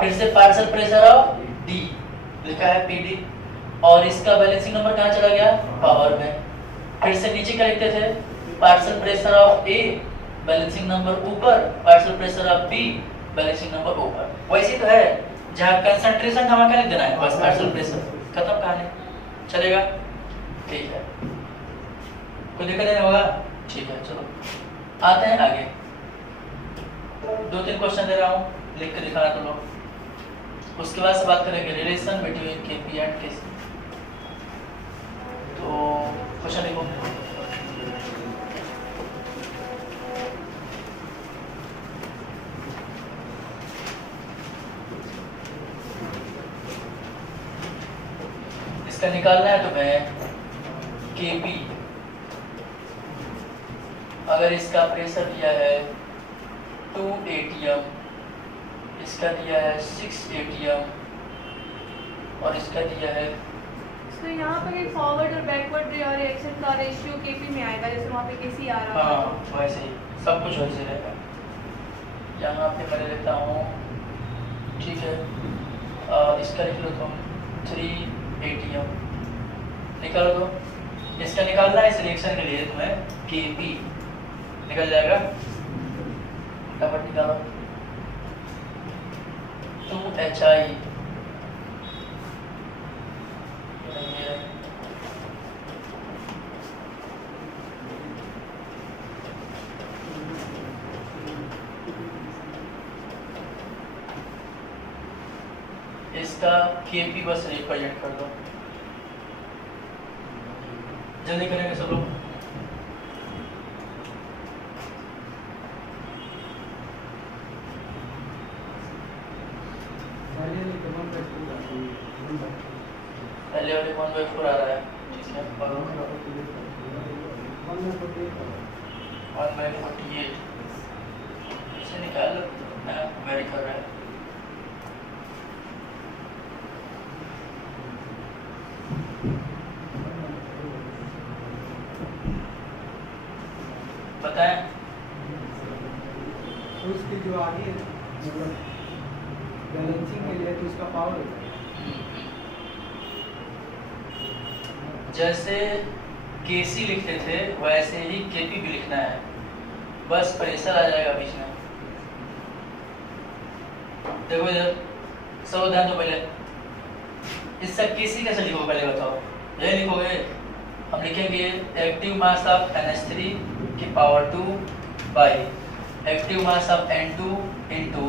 फिर से पार्शियल प्रेशर ऑफ D लिखा है PD और इसका बैलेंसिंग नंबर कहाँ चला गया? पावर में। फिर से नीचे क्या लिखते थे? Partial pressure of A, balancing number ऊपर, partial pressure of B, balancing number ऊपर। वैसे तो है जहाँ कंसंट्रेशन का क्या लिख देना है, बस पार्शियल प्रेशर। खत्म कहानी। चलेगा? ठीक है, कोई दिक्कत नहीं होगा? ठीक है, चलो आते हैं आगे। 2-3 क्वेश्चन दे रहा हूँ, लिख के दिखाना तुम लोग। उसके बाद से बात करेंगे relation between KP and KC। तो क्वेश्चन लिखो। इसका निकालना है तुम्हें KP। अगर इसका प्रेशर दिया है 2 ATM, इसका दिया है 6 ATM और इसका दिया है, तो यहाँ पर एक फॉरवर्ड और बैकवर्ड रिएक्शन का रेशियो KP में आएगा, जैसे वहाँ पे KC आ रहा है। हाँ वैसे ही सब कुछ वैसे रहेगा। यहाँ पे मैं लेता हूँ, ठीक है, इसका लिख लो तुम 3 ATM। निकालो तो इसका निकालना है इस रिएक्शन के लिए तुम्हें KP निकल जाएगा। फटाफट निकालो। 2HI इसका KP बस रिप्रेजेंट कर दो। जल्दी करेंगे सब लोग। पहले वाले 1/4 आ रहा है, ठीक है, और 1/48 इसे निकाल, मैं वेरी कर रहा है। बताएं उसकी जो आगे बैलेंसिंग के लिए तो उसका पावर जैसे केसी लिखते थे वैसे ही केपी भी लिखना है, बस प्रेशर आ जाएगा बीच में। देखो इधर सब ध्यान दो, पहले इसका केसी कैसे लिखोगे पहले बताओ। यही लिखोगे, हम लिखेंगे एक्टिव मास ऑफ NH3 की power 2 by active mass of N2 into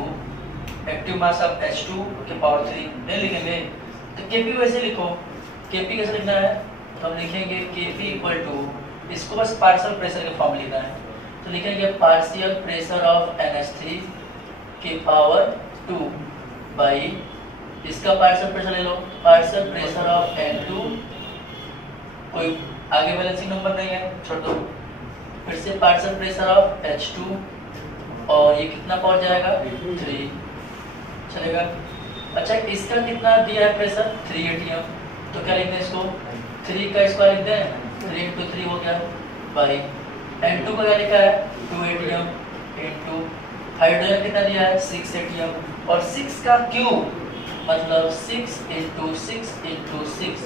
active mass of H2 की पावर 3, ये लिखेंगे। तो केपी वैसे लिखो, केपी कैसे लिखना है, तो हम लिखेंगे केपी इक्वल टू, इसको बस पार्शियल प्रेशर के फॉर्म लिखना है, तो लिखेंगे पार्शियल प्रेशर ऑफ NH3 की पावर 2 बाई इसका पार्शियल प्रेशर ले लो, पार्शियल प्रेशर ऑफ N2, कोई आगे बैलेंसिंग नंबर नहीं है, छोड़ दो। फिर से पार्शियल प्रेशर ऑफ H2 और ये कितना पहुंच जाएगा 3 चलेगा। अच्छा इसका कितना दिया है प्रेशर 3 atm, तो क्या लिखते हैं इसको 3 का स्क्वायर लिखते हैं, 3 इंटू 3 हो गया बाई N2 का क्या लिखा है 2 atm इंटू हाइड्रोजन कितना दिया है 6 atm और 6 का क्यूब मतलब 6 इंटू 6 इंटू 6,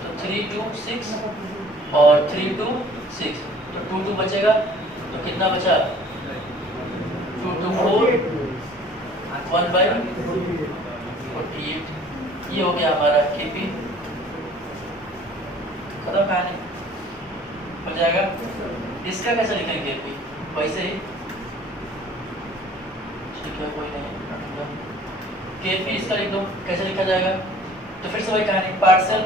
तो 3 2 6 और 3 2 6, तो 2 2 बचेगा, तो कितना बचा 2 2 4 1/48, ये हो गया हमारा केपी, खत्म कहानी, हो जाएगा। इसका कैसे लिखेंगे केपी, वैसे ही, ठीक है कोई नहीं, केपी इसका लिख दो, कैसे लिखा जाएगा, तो फिर से वही कहानी, पार्शियल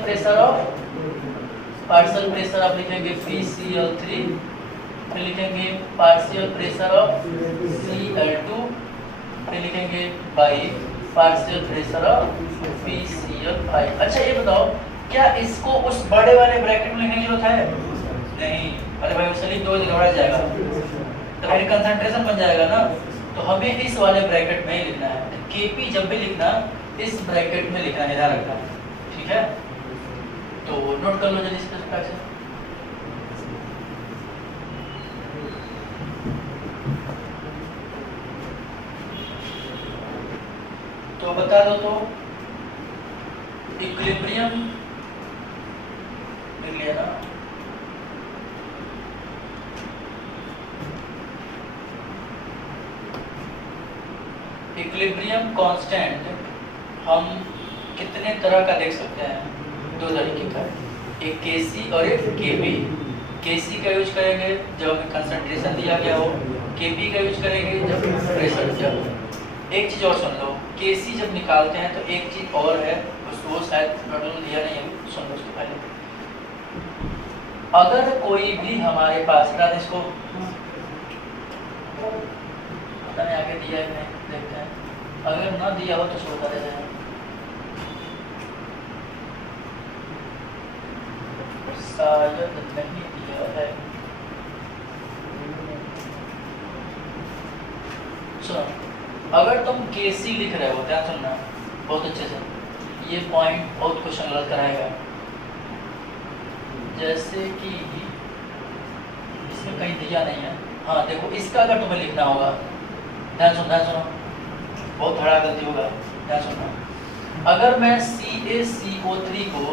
प्रेशर आप लिखेंगे PCl3, फिर लिखेंगे पार्शियल प्रेशर ऑफ Cl2, फिर लिखेंगे by partial pressure of PCl5। अच्छा ये बताओ क्या इसको उस बड़े वाले ब्रैकेट में लिखने की जरूरत है, नहीं, अरे भाई उससे लिख दो घबरा जाएगा, तो फिर कंसंट्रेशन बन जाएगा ना, तो हमें इस वाले ब्रैकेट में ही लिखना है। केपी जब भी लिखना इस ब्रैकेट में लिखना है, ध्यान रखना, ठीक है, तो नोट कर लो जल्दी से। तो बता दो, तो इक्विलिब्रियम लिख लिया ना, इक्विलिब्रियम कांस्टेंट हम कितने तरह का देख सकते हैं, 2 तरीके का, एक केसी और एक केपी। केसी का यूज करेंगे जब हमें कंसंट्रेशन दिया गया हो, केपी का यूज करेंगे जब प्रेशर दिया हो। एक चीज़ और सुन लो, केसी जब निकालते हैं तो एक चीज़ और है, उसको शायद नोट दिया नहीं है, सुन लो उसके पहले। अगर कोई भी हमारे पास इसको पता नहीं आगे दिया है कि नहीं, देखते हैं, अगर ना दिया हो तो उसको बता देते हैं। शायद नहीं दिया है, सुनो, अगर तुम केसी लिख रहे हो, ध्यान सुनना बहुत अच्छे से, ये पॉइंट बहुत क्वेश्चन गलत कराएगा। जैसे कि इसमें कहीं दिया नहीं है, हाँ देखो इसका अगर तुम्हें लिखना होगा, ध्यान सुनो, बहुत बड़ा गलती होगा, ध्यान सुनो। अगर मैं CaCO3 को,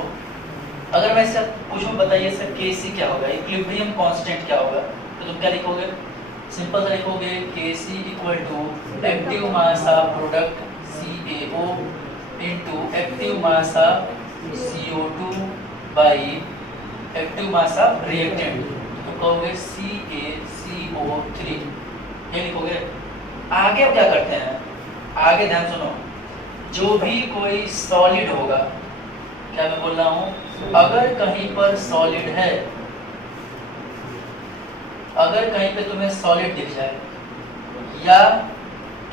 अगर मैं इसका पूछूं बताइए इसका Kc क्या होगा, इक्विलिब्रियम कांस्टेंट क्या होगा, तो तुम क्या लिखोगे, सिंपल सा लिखोगे Kc equal to active mass of product CaO into active mass of CO2 by active mass of reactant, तो कहोगे CaCO3, ये लिखोगे। आगे अब क्या करते हैं, आगे ध्यान सुनो, जो भी कोई सॉलिड होगा, क्या मैं बोल रहा हूँ, अगर कहीं पर सॉलिड है, अगर कहीं पे तुम्हें सॉलिड दिख जाए या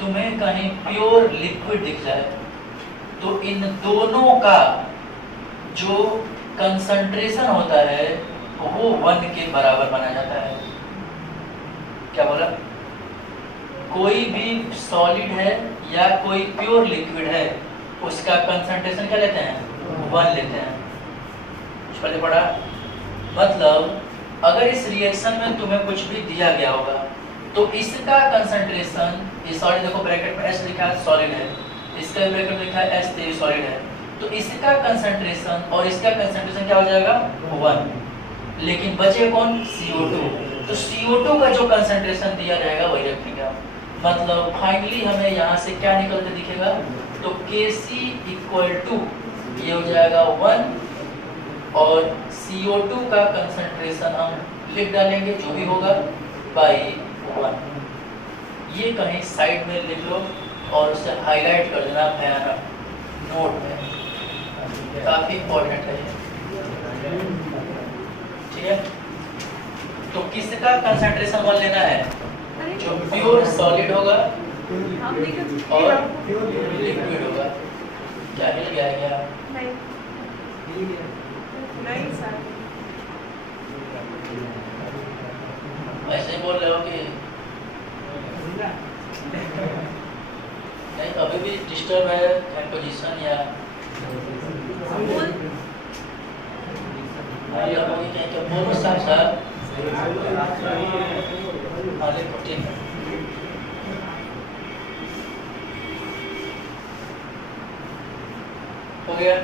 तुम्हें कहीं प्योर लिक्विड दिख जाए, तो इन दोनों का जो कंसंट्रेशन होता है वो 1 के बराबर माना जाता है। क्या बोला? कोई भी सॉलिड है या कोई प्योर लिक्विड है उसका कंसंट्रेशन क्या लेते हैं? 1 लेते हैं। कुछ पहले पढ़ा। मतलब अगर इस रिएक्शन में तुम्हें कुछ भी दिया गया होगा तो इसका कंसंट्रेशन, ये सॉलिड देखो ब्रैकेट में H लिखा है सॉलिड है, इसका भी ब्रैकेट में लिखा है H तो सॉलिड है, तो इसका कंसंट्रेशन और इसका कंसंट्रेशन क्या हो जाएगा? 1। लेकिन बचे कौन? CO2। तो CO2 का जो कंसंट्रेशन दिया जाएगा वही रखेगा। मतलब फाइनली हमें यहाँ से क्या निकल के दिखेगा? तो Kc इक्वल टू ये हो जाएगा 1 और CO2 का कंसंट्रेशन हम लिख डालेंगे जो भी होगा बाई 1। ये कहीं साइड में लिख लो और उसे हाईलाइट कर देना भयानक नोट में, काफी इंपॉर्टेंट है ये। ठीक है, तो किसका कंसंट्रेशन 1 लेना है? जो प्योर सॉलिड होगा और लिक्विड होगा। क्या मिल गया क्या? नहीं सर, ऐसे बोल रहे हो कि नहीं? अभी भी डिस्टर्ब है कंपोजिशन या बोलो साहब साहब। हाँ लिखो, ठीक है। हो गया।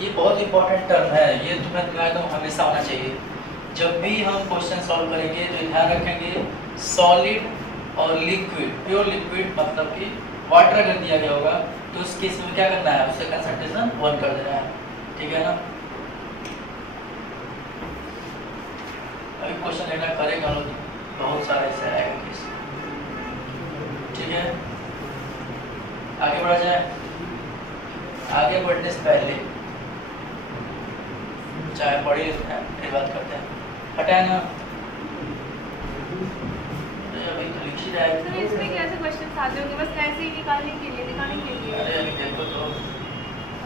ये बहुत इंपॉर्टेंट टर्म है, ये तुम्हें दिमाग में हमेशा होना चाहिए। जब भी हम क्वेश्चन सॉल्व करेंगे तो ध्यान रखेंगे सॉलिड और लिक्विड, प्योर लिक्विड मतलब कि वाटर अगर दिया गया होगा तो उस केस में क्या करना है? उससे कंसंट्रेशन 1 कर देना है। ठीक है ना? अभी क्वेश्चन लेना करेगा लोग, बहुत सारा ऐसे आएगा केस। ठीक है, आगे बढ़ा जाए। आगे बढ़ने से पहले चाहे पढ़ी लेते हैं फिर बात करते हैं। हटाए ना, अभी तो लिख ही रहा है। सर इसमें कैसे क्वेश्चन आते होंगे? बस ऐसे ही निकालने के लिए, दिखाने के लिए। अरे अभी देखो तो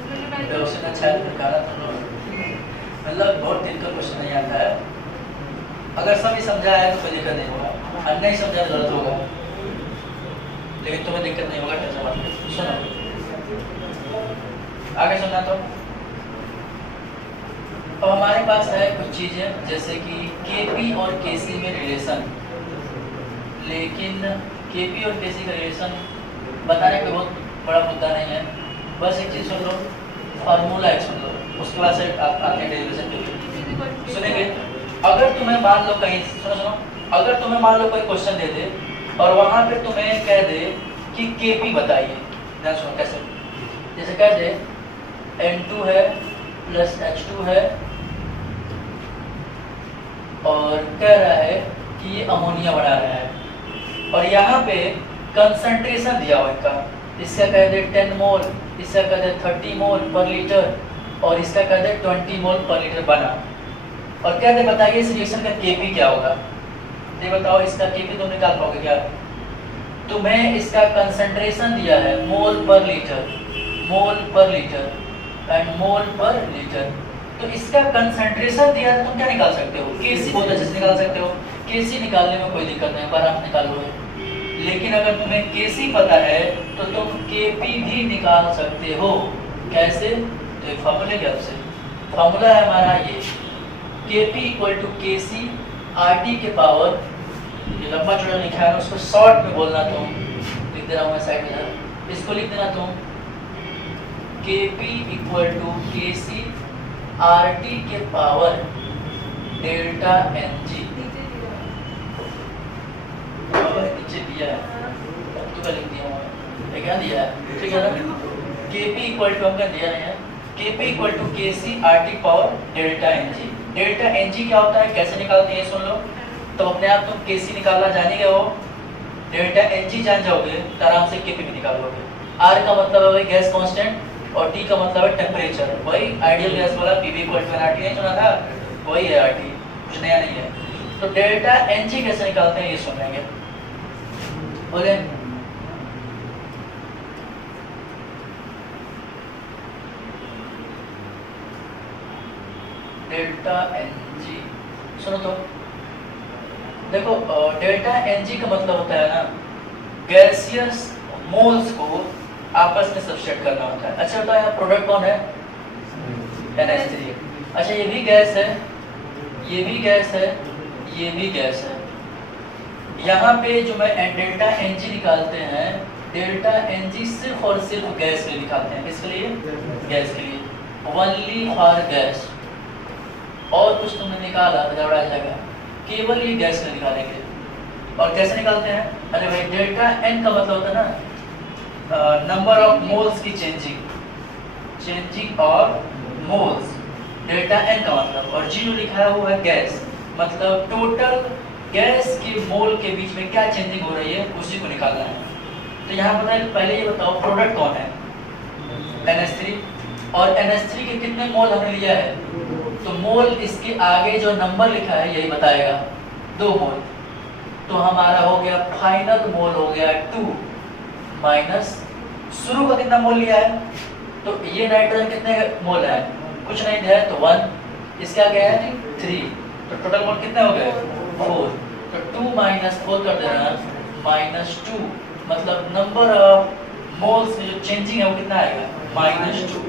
मैंने पहले क्वेश्चन अच्छा है निकाला तो मतलब बहुत दिक्कत क्वेश्चन नहीं आता है। अगर सभी समझा है तो कोई दिक्कत नहीं होगा, और नहीं समझा तो गलत होगा, लेकिन तुम्हें दिक्कत नहीं होगा। टेंशन मत लो। सुनो आगे सुनना। तो अब हमारे पास है कुछ चीजें जैसे कि Kp और Kc में रिलेशन, लेकिन Kp और Kc का रिलेशन बताने का बहुत बड़ा मुद्दा नहीं है। बस एक चीज सुन लो, फार्मूला एक सुन लो, उसके बाद से आपके डेरिवेशन के लिए सुनेंगे। अगर तुम्हें मान लो कहीं सुनो, अगर तुम्हें मान लो कोई क्वेश्चन दे दे और वहां पे तुम्हें कह दे कि Kp बताइए, ध्यान सुनो कैसे। जैसे कह दे N2 है प्लस H2 है और कह रहा है कि ये अमोनिया बना रहा है और यहाँ पे कंसंट्रेशन दिया हुआ इनका, इसका कह दे 10 मोल, इसका कह दे 30 मोल पर लीटर और इसका कह दे 20 मोल पर लीटर बना और कह दे बताइए इस रिएक्शन का Kp क्या होगा। ये बताओ इसका Kp तुम निकाल पाओगे क्या? तुम्हें इसका कंसंट्रेशन दिया है मोल पर लीटर, मोल पर लीटर एंड मोल पर लीटर, तो इसका कंसंट्रेशन दिया है, तुम क्या निकाल सकते हो? Kc बहुत अच्छे से निकाल सकते हो। Kc निकालने में कोई दिक्कत नहीं, पर आप निकाल लोगे। लेकिन अगर तुम्हें Kc पता है तो तुम Kp भी निकाल सकते हो। कैसे? तो एक फार्मूला क्या से फार्मूला है हमारा ये Kp equal to Kc RT के पावर, ये लंबा चौड़ा लिखा है उसको शॉर्ट में बोलना, तुम लिख दे रहा हूँ मैं साइड में, इसको लिख देना तुम Kp equal to Kc RT के पावर डेल्टा Ng। नीचे दिया है तो क्या लिख दिया है? क्या दिया है? ठीक है ना? Kp इक्वल टू हम क्या दिया है? Kp equal to Kc RT power delta Ng। Delta Ng क्या होता है, कैसे निकालते हैं सुन लो। तो अपने आप तुम Kc निकालना जान ही गए हो, डेल्टा Ng जान जाओगे तो आराम से Kp भी निकाल लोगे। R का मतलब है गैस कांस्टेंट और T का मतलब है टेम्परेचर, वही आइडियल गैस वाला Pv इक्वल टू RT नहीं सुना था, वही है RT, कुछ नया नहीं है। तो डेल्टा Ng कैसे निकालते हैं ये सुनेंगे। बोले डेल्टा एन जी। सुनो तो देखो, डेल्टा एन जी का मतलब होता है ना गैसियस मोल्स को आपस में सब्सट्रैक्ट करना होता है। अच्छा बताओ यहाँ प्रोडक्ट कौन है? NH3। अच्छा ये भी गैस है, ये भी गैस है, ये भी गैस है। यहाँ पे जो मैं डेल्टा एन जी निकालते हैं, डेल्टा एन जी सिर्फ और सिर्फ गैस के लिए निकालते हैं। किसके लिए? गैस के लिए, ओनली फॉर गैस। और कुछ तुमने निकाला तो गड़बड़ा जाएगा, केवल ये गैस में निकालेंगे। और कैसे निकालते हैं? अरे भाई डेल्टा एन का मतलब होता है ना नंबर ऑफ मोल्स की changing of moles, delta N का मतलब। और जी जो लिखा है वो है गैस, मतलब टोटल गैस के मोल के बीच में क्या चेंजिंग हो रही है उसी को निकालना है। तो यहाँ पहले ये बताओ प्रोडक्ट कौन है? NH3। और NH3 के कितने मोल हमने लिया है? तो मोल इसके आगे जो नंबर लिखा है यही बताएगा, 2 मोल। तो हमारा हो गया फाइनल मोल हो गया 2 माइनस शुरू का कितना मोल लिया है? तो ये नाइट्रोजन कितने मोल है? कुछ नहीं दिया है तो 1, इसका क्या है 3, तो टोटल मोल कितने हो गए 4। तो 2 माइनस 4 कर देना -2, मतलब नंबर ऑफ मोल्स में जो चेंजिंग है वो कितना आएगा -2।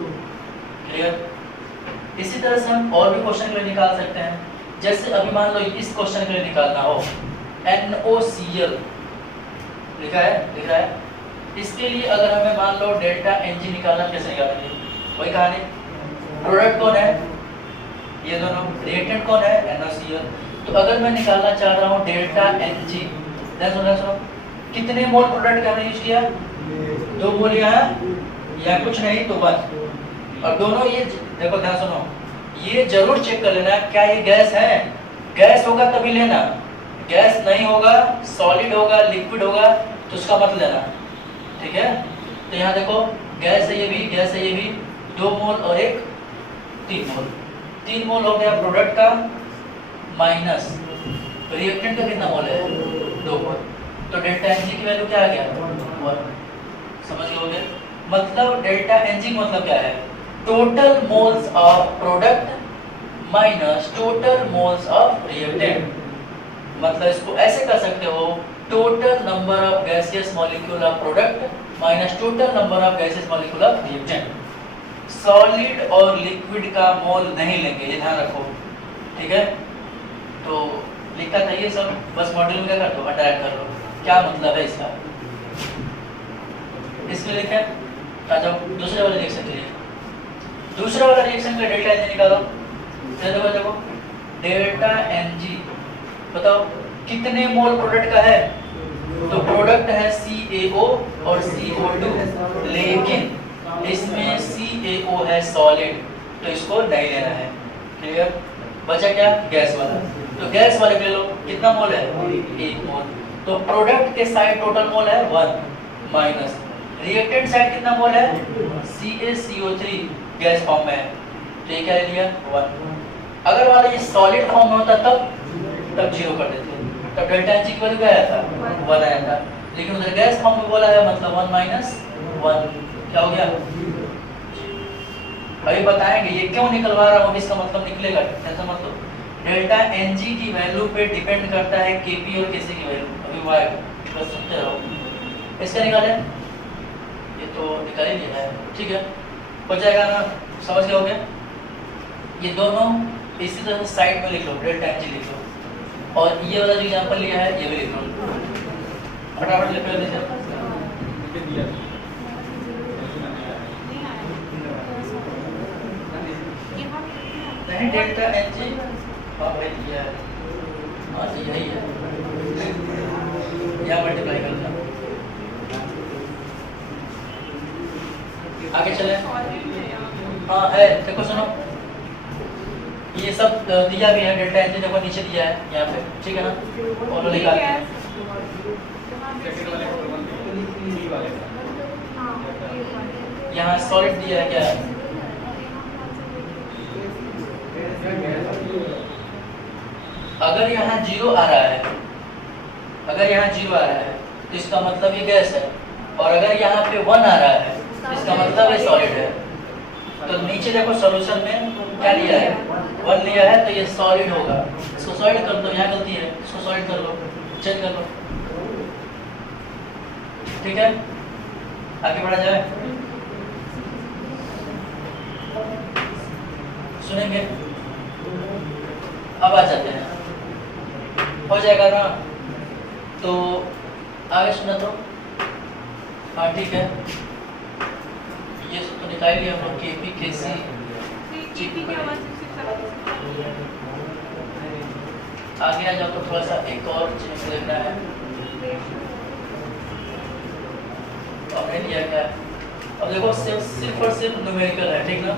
क्लियर? इसी तरह से हम और भी क्वेश्चन के लिए निकाल सकते हैं। जैसे अभी मान लो इस क्वेश्चन के लिए निकालना हो NOCl लिखा है, लिख रहा है। इसके लिए अगर हमें मान लो डेल्टा Ng निकालना, कैसे निकालेंगे? वही कहानी, प्रोडक्ट कौन है? ये दोनों। रिएक्टेंट कौन है? NOCl। तो अगर मैं निकालना चाह रहा हूँ डेल्टा Ng, सुनो कितने मोल प्रोडक्ट का हमने यूज किया? 2 मोल यहाँ, या कुछ नहीं तो 1। और दोनों ये देखो, ध्यान सुनो, ये जरूर चेक कर लेना क्या ये गैस है। गैस होगा तभी लेना, गैस नहीं होगा, सॉलिड होगा, लिक्विड होगा तो उसका मत लेना। ठीक है? तो यहाँ देखो गैस है, ये भी गैस है, ये भी 2 मोल और 3 मोल। 3 मोल हो गया प्रोडक्ट का, माइनस रिएक्टेंट का कितना मोल है? 2 मोल। तो डेल्टा Ng की वैल्यू क्या आ गया? 1। समझ लोगे? मतलब डेल्टा Ng का मतलब क्या है? Total moles of product minus total moles of reactant. मतलब इसको ऐसे कर सकते हो, total number of gaseous molecule of product minus total number of gaseous molecule of reactant. Solid और लिक्विड का मोल नहीं लेंगे, ये ध्यान रखो। ठीक है? तो लिखा था ये सब, बस मॉड्यूल में क्या कर दो, अटैक कर लो क्या मतलब है इसका। इसमें लिखे आ जाओ दूसरे वाले रिएक्शन के लिए। दूसरा वाला रिएक्शन के लिए डेल्टा Ng निकालो। देखो डेल्टा Ng बताओ कितने मोल प्रोडक्ट का है? तो प्रोडक्ट है CaO और CO2, लेकिन इसमें CaO है सॉलिड, तो इसको नहीं लेना है। क्लियर? बचा क्या? गैस वाला। तो गैस वाले ले लो, कितना मोल है? 1 मोल। तो प्रोडक्ट के साइड टोटल मोल है 1 माइनस रिएक्टेंट साइड कितना मोल है? CaCO3 गैस फॉर्म में है, तो ये क्या ले लिया 1। अगर वाला ये सॉलिड फॉर्म में होता तब 0 कर देते, तब डेल्टा Ng की वैल्यू क्या आया था? 1 आया था। लेकिन उधर गैस फॉर्म में बोला है, मतलब 1 माइनस 1 क्या हो गया? अभी बताएंगे ये क्यों निकलवा रहा हूँ, इसका मतलब निकलेगा, टेंशन मत लो। डेल्टा Ng की वैल्यू पे डिपेंड करता है Kp और Kc की वैल्यू। अभी वो आएगा, बस सुनते रहो। इसका निकाले, ये तो निकाल ही लिया है। ठीक है, हो जाएगा ना? समझ गए हो गया? ये दोनों इसी तरह से साइड में लिख लो, डेल्टा Ng लिख लो। और ये वाला जो एग्जांपल लिया है ये भी लिख लो, फटाफट लिख लो। नहीं डेल्टा Ng हाँ भाई दिया है, हाँ तो यही है, यहाँ मल्टीप्लाई करना। आगे चले। हाँ है, देखो सुनो, ये सब दिया भी है, डेल्टा Ng देखो नीचे दिया है यहाँ पे, ठीक है ना? और निकाल यहाँ सॉलिड दिया है क्या है? अगर यहाँ 0 आ रहा है, अगर यहाँ 0 आ रहा है तो इसका मतलब ये गैस है, और अगर यहाँ पे 1 आ रहा है इसका मतलब ये सॉलिड है। तो नीचे देखो सॉल्यूशन में क्या लिया है? 1 लिया है तो ये सॉलिड होगा, इसको सॉलिड कर दो, यहाँ गलती है, इसको सॉलिड कर लो, चेंज कर लो, ठीक है। आगे बढ़ा जाए, सुनेंगे। अब आ जाते हैं, हो जाएगा ना, तो आगे सुना तो हाँ ठीक है, ये सब तो निकाल लिया हम लोग, केपी केसी जीपी के 167। आगे आ जाओ तो थोड़ा सा एक और चीज देखना है, हमने लिया क्या है। अब देखो सिर्फ और सिर्फ न्यूमेरिकल है, ठीक ना,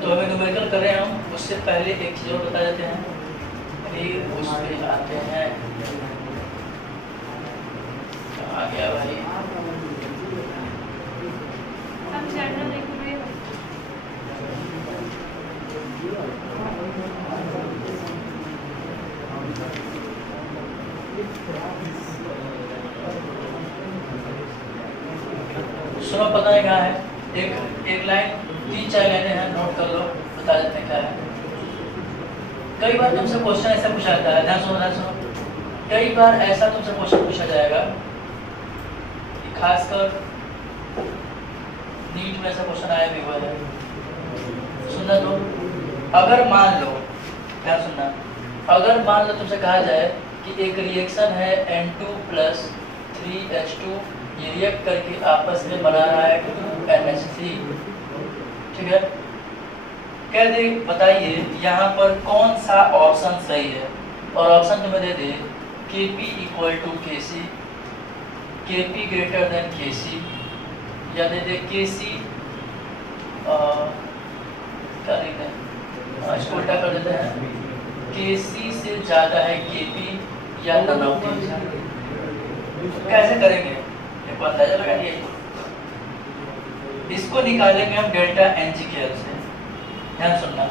तो हमें न्यूमेरिकल कर रहे हैं हम, उससे पहले एक चीज और बता देते हैं, फिर उस पे आते हैं। आ गया भाई, हम चैनल देखेंगे। सुनो, पता है कहाँ है, एक लाइन, 3-4 लाइनें हैं, नोट कर लो, बता देते हैं क्या है। कई बार तुमसे क्वेश्चन ऐसा पूछा जाता है, ध्यान सुनो, कई बार ऐसा तुमसे क्वेश्चन पूछा जाएगा, खासकर नीट में ऐसा क्वेश्चन आया भी हुआ है, सुनना तो, अगर मान लो, ध्यान सुनना, अगर मान लो तुमसे कहा जाए कि एक रिएक्शन है N2+3H2, ये रिएक्ट करके आपस में बना रहा है 2NH3, ठीक है। कह दे बताइए यहाँ पर कौन सा ऑप्शन सही है, और ऑप्शन तुम्हें दे दे Kp = Kc, Kp > Kc, या दे दे Kc क्या लिखते हैं, इसको उल्टा कर देते हैं, Kc से ज़्यादा है Kp या नन ऑफ दीज। कैसे करेंगे, देखो अंदाजा लगा दिया, इसको निकालेंगे हम डेल्टा Ng के हेल्प से। ध्यान सुनना,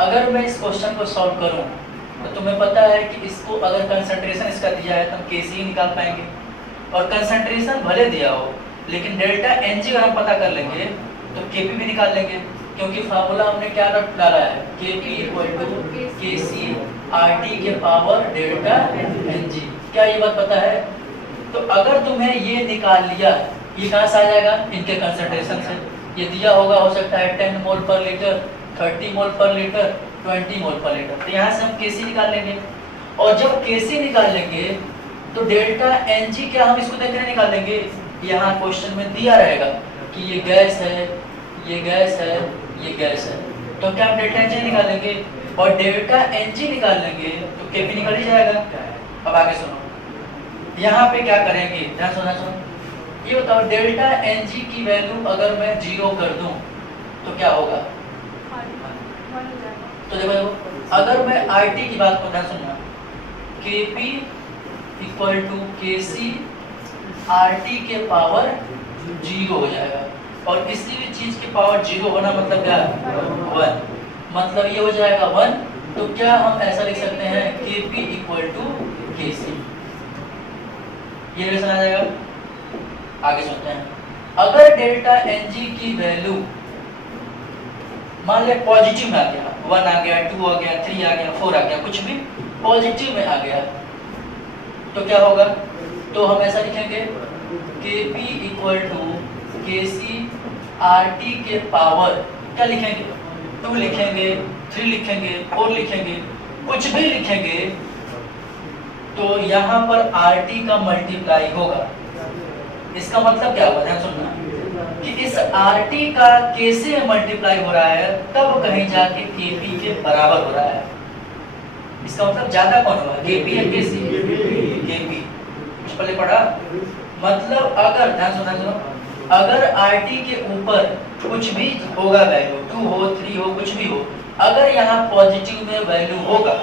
अगर मैं इस क्वेश्चन को सॉल्व करूं तो तुम्हें पता है कि इसको अगर कंसंट्रेशन इसका दिया है तो हम Kc ही निकाल पाएंगे, और कंसंट्रेशन भले दिया हो लेकिन डेल्टा Ng अगर हम पता कर लेंगे तो Kp भी निकाल लेंगे, क्योंकि फार्मूला हमने क्या डाला है, Kp = Kc RT के पावर डेल्टा Ng। क्या ये बात पता है? तो अगर तुम्हें ये निकाल लिया, ये कहाँ से आ जाएगा, इनके कंसंट्रेशन से। ये दिया होगा, हो सकता है 10 मोल पर लीटर, 30 मोल पर लीटर, 20 मोल पर लीटर, तो यहाँ से हम Kc निकाल लेंगे, और जब Kc निकाल लेंगे तो डेल्टा Ng क्या हम इसको देखने निकाल लेंगे, यहाँ क्वेश्चन में दिया रहेगा कि ये गैस है, ये गैस है, ये गैस है, तो क्या हम डेल्टा Ng निकाल लेंगे, और डेल्टा Ng निकाल लेंगे तो Kp निकल ही जाएगा। अब आगे सुनो, यहाँ पे क्या करेंगे, ध्यान सुनो, ये बताओ डेल्टा Ng की वैल्यू अगर मैं 0 कर दूं तो क्या होगा, तो देखो अगर मैं RT की बात को ध्यान सुनना, Kp = Kc RT के पावर 0 हो जाएगा, और किसी भी चीज के पावर 0 होना मतलब क्या, 1, मतलब ये हो जाएगा 1। तो क्या हम ऐसा लिख सकते हैं, Kp = Kc, ये रिलेशन आ जाएगा। आगे सुनते हैं, अगर डेल्टा Ng की वैल्यू मान ले पॉजिटिव में आ गया, 1 आ गया, 2 आ गया, 3 आ गया, 4 आ गया, कुछ भी पॉजिटिव में आ गया, तो क्या होगा, तो हम ऐसा लिखेंगे Kp = Kc RT के पावर, क्या लिखेंगे, 2 लिखेंगे, 3 लिखेंगे, 4 लिखेंगे, कुछ भी लिखेंगे, तो यहाँ पर RT का मल्टीप्लाई होगा। इसका मतलब क्या हुआ, ध्यान सुनना, कि इस RT का Kc में मल्टीप्लाई हो रहा है, तब कहीं जाके Kp के बराबर हो रहा है। इसका मतलब ज्यादा कौन हुआ, Kp या Kc, Kp, कुछ पहले पढ़ा, मतलब अगर ध्यान सुनो, अगर RT के ऊपर कुछ भी होगा वैल्यू, 2 हो, 3 हो, कुछ भी हो, अगर यहाँ पॉजिटिव में वैल्यू होगा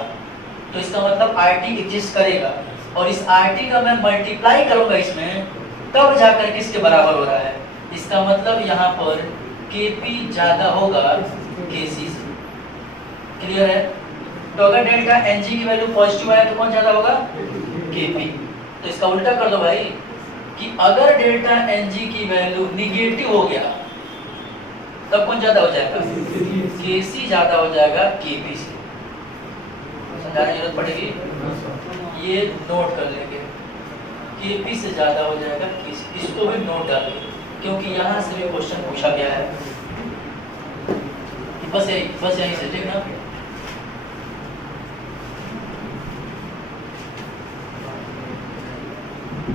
तो इसका मतलब RT एग्जिस्ट करेगा, और इस RT का मैं मल्टीप्लाई करूंगा इसमें, तब जाकर किसके बराबर हो रहा है। इसका मतलब यहाँ पर Kp ज्यादा होगा Kc से, क्लियर है। तो अगर डेल्टा Ng की वैल्यू पॉजिटिव आया तो कौन ज्यादा होगा, Kp। तो इसका उल्टा कर दो भाई, कि अगर डेल्टा Ng की वैल्यू निगेटिव हो गया तब कौन ज्यादा हो जाएगा, Kc ज्यादा हो जाएगा Kp से। समझाने की जरूरत पड़ेगी, ये नोट कर लेंगे। Kp से ज़्यादा हो जाएगा Kc, इसको भी नोट डालेंगे क्योंकि यहाँ से भी क्वेश्चन पूछा गया है। बस यहीं से, ठीक ना।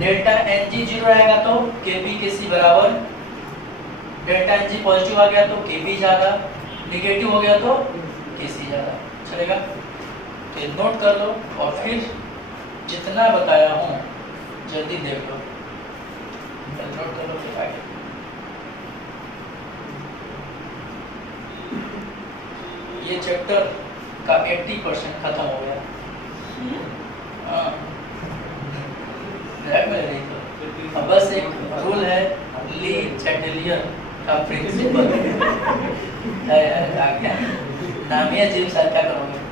डेल्टा Ng 0 आएगा तो Kp Kc बराबर, डेल्टा Ng पॉजिटिव आ गया तो Kp ज़्यादा, निगेटिव हो गया तो Kc ज़्यादा, चलेगा। तो ये नोट कर लो और फिर जितना बताया हूँ जल्दी देख लो, नोट कर लो फिर आगे। ये चैप्टर का 80% खत्म हो गया। हाँ, अब बस एक रूल है, ली चैटेलियर का प्रिंसिपल है, आ गया नाम ही अजीब सा, क्या करोगे।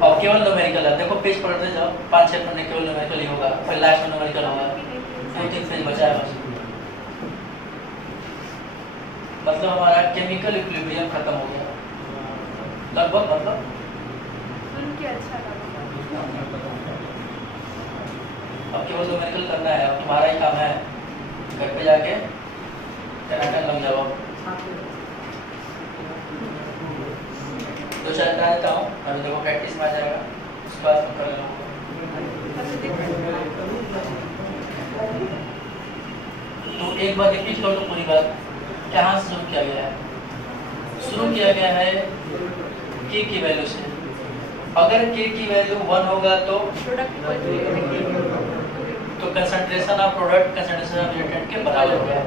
और केवल न्यूमेरिकल है, देखो पेज पढ़ते जाओ, 5-6 पन्ने केवल न्यूमेरिकल ही होगा, फिर लास्ट में न्यूमेरिकल होगा, 2-3 पेज बचा है बस। मतलब हमारा केमिकल इक्विलिब्रियम खत्म हो गया लगभग, मतलब सुन के अच्छा लगा। अब केवल न्यूमेरिकल करना है, अब तुम्हारा ही काम है, घर पे जाके टनाटन लग जाओ। 2-4 बता देता हूँ, अभी देखो प्रैक्टिस में आ जाएगा, उसके बाद तुम कर लो। तो एक बार रिपीट कर लो पूरी बात, कहाँ से शुरू किया गया है। शुरू किया गया है K की वैल्यू से, अगर K की वैल्यू 1 होगा तो concentration of product concentration of reactant के बराबर होगा।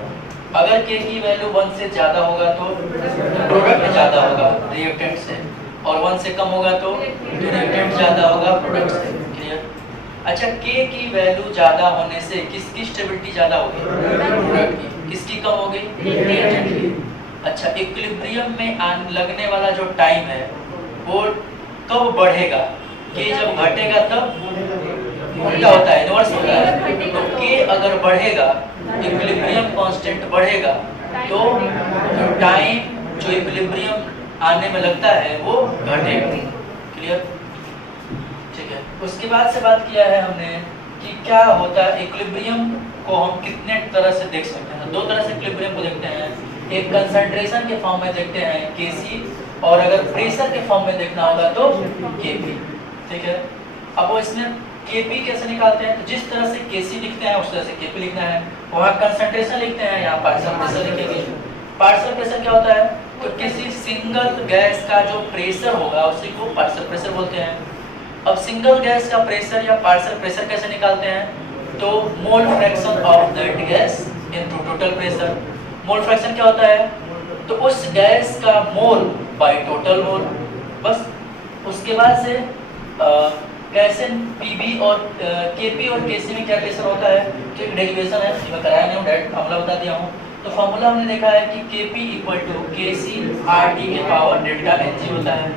अगर K की वैल्यू 1 से ज़्यादा होगा तो प्रोडक्ट ज़्यादा होगा रिएक्टेंट से, और 1 से कम होगा तो रिएक्टेंट ज़्यादा होगा प्रोडक्ट से। क्लियर। अच्छा, K की वैल्यू ज़्यादा होने से किसकी स्टेबिलिटी ज़्यादा होगी, प्रोडक्ट की, किसकी कम होगी, रिएक्टेंट की। अच्छा, इक्विलिब्रियम में लगने वाला जो टाइम है वो कब बढ़ेगा, K जब घटेगा तब उल्टा होता है, इनवर्स होता है। तो K अगर बढ़ेगा, इक्विलिब्रियम कांस्टेंट बढ़ेगा, तो टाइम जो इक्विलिब्रियम आने में लगता है वो घटेगा। क्लियर, ठीक है। उसके बाद से बात किया है हमने कि क्या होता है इक्विलिब्रियम को हम कितने तरह से देख सकते हैं। 2 तरह से इक्विलिब्रियम को देखते हैं, एक कंसंट्रेशन के फॉर्म में देखते हैं Kc, और अगर प्रेशर के फॉर्म में देखना होगा तो Kp। ठीक है। अब वो इसमें Kp कैसे निकालते हैं, तो जिस तरह से Kc लिखते हैं उस तरह से Kp लिखना है। वहाँ कंसंट्रेशन लिखते हैं, यहाँ पार्शियल प्रेशर लिखेंगे। पार्शियल प्रेशर क्या होता है, तो किसी सिंगल गैस का जो प्रेशर होगा उसी को पार्शियल प्रेशर बोलते हैं। अब सिंगल गैस का प्रेशर या पार्शियल प्रेशर कैसे निकालते हैं, तो mole fraction of that gas into total pressure. Mole fraction क्या होता है, तो उस गैस का मोल बाय टोटल मोल, बस। उसके बाद से कैसे Pb और Kp और Kc में क्या रिलेशन होता है, तो एक डेरिवेशन है, मैं कराया नहीं हूँ, डायरेक्ट फार्मूला बता दिया हूँ। तो फार्मूला हमने देखा है कि Kp equal to Kc RT के पावर डेल्टा Ng होता है।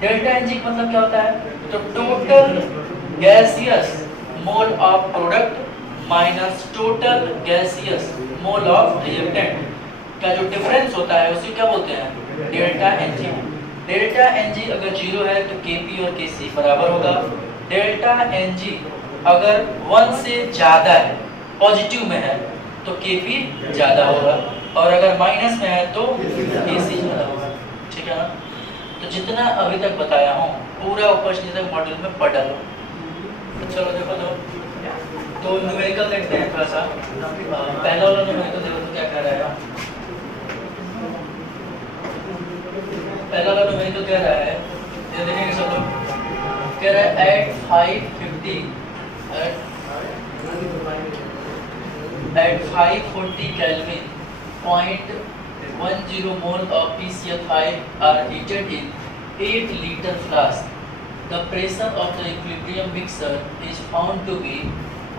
डेल्टा Ng का मतलब क्या होता है, तो total gaseous mole of product minus total gaseous mole of reactant का जो डिफरेंस होता है उसे क्या बोलते हैं, डेल्टा Ng। डेल्टा Ng अगर 0 है तो Kp और Kc बराबर होगा। डेल्टा Ng अगर 1 से ज़्यादा है, पॉजिटिव में है, तो Kp ज़्यादा होगा, और अगर माइनस में है तो Kc ज़्यादा होगा। ठीक है ना। तो जितना अभी तक बताया हूँ पूरा ऊपर से तक मॉड्यूल में पढ़ डालो। तो चलो देखो, तो न्यूमेरिकल देखते हैं थोड़ा सा। पहला वाला न्यूमेरिकल देखो तो क्या कह रहा है। पहला वाला न्यूमेरिकल कह रहा है, ये देखेंगे सब लोग, कह रहा है eight 540 Kelvin 0.10 mole of PCl5 are heated in 8 liter flask. The pressure of the equilibrium mixture is found to be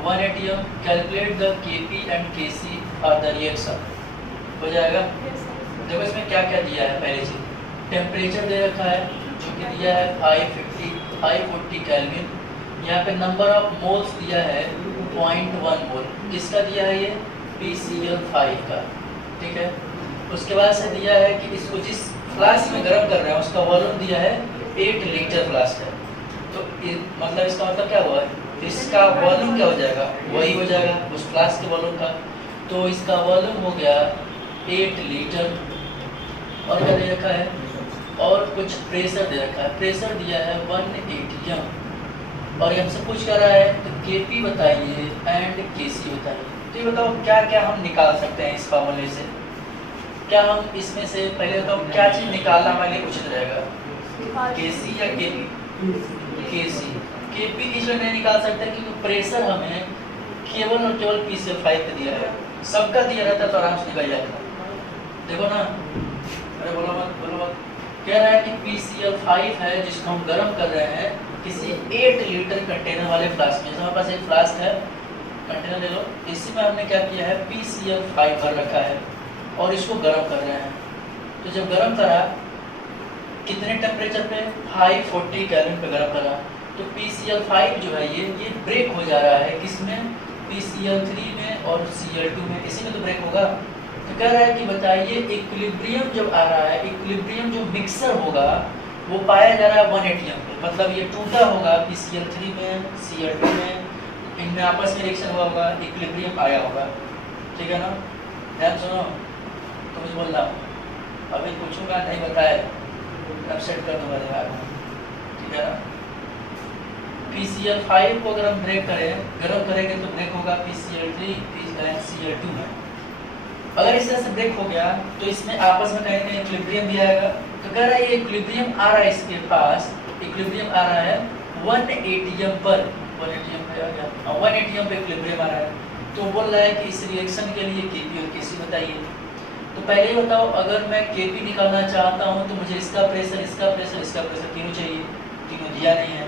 1 atm. Calculate the Kp and Kc for the reaction. हो जाएगा। देखो इसमें क्या क्या दिया है, पहले चीज टेम्परेचर दे रखा है जो कि दिया है 540 केल्विन। यहाँ पे नंबर ऑफ मोल्स दिया है 0.1 मोल। किसका दिया है, ये PCl5 का। ठीक है। उसके बाद से दिया है कि इसको जिस फ्लास्क में गर्म कर रहे हैं उसका वॉल्यूम दिया है 8 लीटर फ्लास्क है, तो मतलब इसका मतलब क्या हुआ, इसका वॉल्यूम क्या हो जाएगा, वही हो जाएगा उस फ्लास्क के वॉल्यूम का। तो इसका वॉल्यूम हो गया 8 लीटर। और क्या दे रखा है, और कुछ प्रेशर दे रखा है, प्रेशर दिया है 1 atm। और ये हमसे पूछ कर रहा है तो केपी बताइए एंड केसी बताइए। तो ये बताओ क्या क्या हम निकाल सकते हैं इस फॉर्मूले से, क्या हम इसमें से पहले बताओ क्या चीज़ निकालना हमारे लिए उचित रहेगा, केसी या केपी? केसी। केपी इसलिए नहीं निकाल सकते क्योंकि प्रेशर हमें केवल और केवल PCl5 पे दिया है, सबका दिया रहता तो आराम से निकल जाता। देखो ना, अरे बोलो मत बोलो मत। कह रहा है कि PCl5 है जिसको हम गर्म कर रहे हैं किसी 8 लीटर कंटेनर वाले फ्लास्क में। जैसे हमारे पास एक फ्लास्क है, कंटेनर ले लो, इसी में हमने क्या किया है, PCl5 भर रखा है और इसको गर्म कर रहे हैं। तो जब गर्म करा, कितने टेम्परेचर पे, 540 केल्विन पे गर्म करा, तो PCl5 जो है ये ब्रेक हो जा रहा है किसमें, PCl3 में और Cl2 में, इसी में तो ब्रेक होगा। तो कह रहा है कि बताइए इक्विलिब्रियम जब आ रहा है, इक्विलिब्रियम जो मिक्सर होगा वो पाया जा रहा है 1 atm पे, मतलब ये टूटा होगा PCl3 में Cl2 में, इनमें आपस में रिएक्शन हुआ होगा, इक्विलिब्रियम आया होगा। ठीक है ना, ध्यान सुनो, तो मुझे बोलना अभी पूछूंगा नहीं बताए अपसेट कर दूंगा दिमाग। ठीक है ना, PCl5 को अगर हम ब्रेक करें, गर्म करेंगे तो ब्रेक होगा PCl3 Cl2 में। अगर इस तरह से ब्रेक हो गया तो इसमें आपस में कहीं ना इक्विलिब्रियम भी आएगा। तो कह रहा है ये इक्विलिब्रियम आ रहा है, इसके पास इक्विलिब्रियम आ रहा है 1 atm पर, 1 atm पे आ गया, 1 atm पे इक्विलिब्रियम आ रहा है। तो बोल रहा है कि इस रिएक्शन के लिए केपी और केसी बताइए। तो पहले ही बताओ, अगर मैं केपी निकालना चाहता हूँ तो मुझे इसका प्रेशर, इसका प्रेशर, इसका प्रेशर तीनों चाहिए, तीनों दिया नहीं है।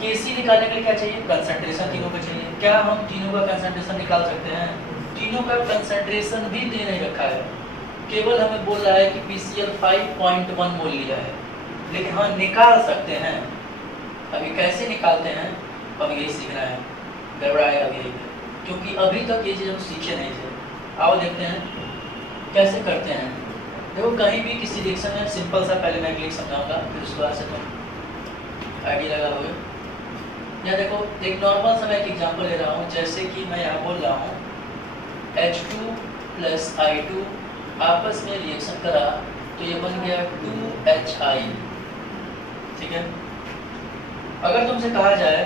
केसी निकालने के लिए क्या चाहिए, कंसंट्रेशन तीनों का चाहिए। क्या हम तीनों का कंसंट्रेशन निकाल सकते हैं, तीनों का कंसंट्रेशन भी दे नहीं रखा है, केवल हमें बोल रहा है कि PCl5.1 मोल लिया है, लेकिन हम निकाल सकते हैं। अभी कैसे निकालते हैं अब यही सीखना है, गड़बड़ाएगा अभी, क्योंकि अभी तक ये चीज़ हम सीखे नहीं थे। आओ देखते हैं कैसे करते हैं। देखो कहीं भी किसी रिएक्शन में सिंपल सा पहले मैं क्लिक समझाऊंगा, फिर उसके बाद से तुम आइडिया लगाओगे। या देखो एक नॉर्मल सा मैं एक एग्जांपल ले रहा हूँ, जैसे कि मैं यहाँ बोल रहा हूँ H2 + I2 आपस में रिएक्शन करा तो ये बन गया 2HI। ठीक है, अगर तुमसे कहा जाए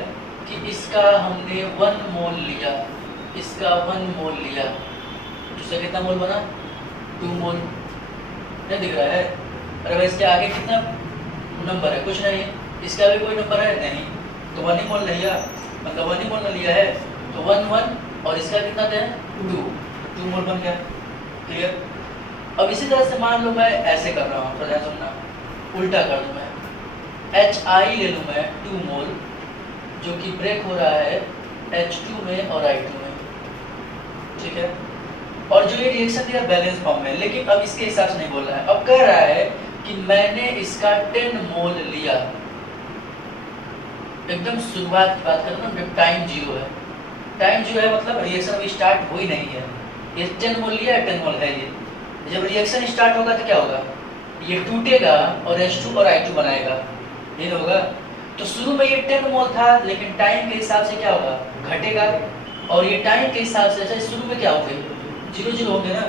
कि इसका हमने 1 मोल लिया, इसका 1 मोल लिया, तो इसका कितना मोल बना, 2 मोल। नहीं दिख रहा है, अरे भाई इसके आगे कितना नंबर है, कुछ नहीं, इसका भी कोई नंबर है नहीं, तो 1 ही मोल लिया, मतलब 1 ही मोल लिया है, तो 1 1 और इसका कितना है 2 मोल बन गया। क्लियर। अब इसी तरह से मान लो मैं ऐसे कर रहा हूँ, थोड़ा सुनना, उल्टा कर दूँ मैं, HI ले लूँ मैं 2 मोल, जो कि ब्रेक हो रहा है H2 में और I2 में। ठीक है, और जो ये रिएक्शन दिया बैलेंस फॉर्म में, लेकिन अब इसके हिसाब से नहीं बोल रहा है, अब कह रहा है कि मैंने इसका 10 मोल लिया। एकदम शुरुआत की बात करें ना, जब टाइम 0 है, टाइम 0 है मतलब रिएक्शन अभी स्टार्ट हो ही नहीं है, ये 10 मोल लिया है, 10 मोल है ये। जब रिएक्शन स्टार्ट होगा तो क्या होगा, ये टूटेगा और H2 और I2 बनाएगा, ये होगा। तो शुरू में ये 10 मोल था, लेकिन टाइम के हिसाब से क्या होगा, घटेगा, और ये टाइम के हिसाब से अच्छा शुरू में क्या हो गई, 0 हो गया ना।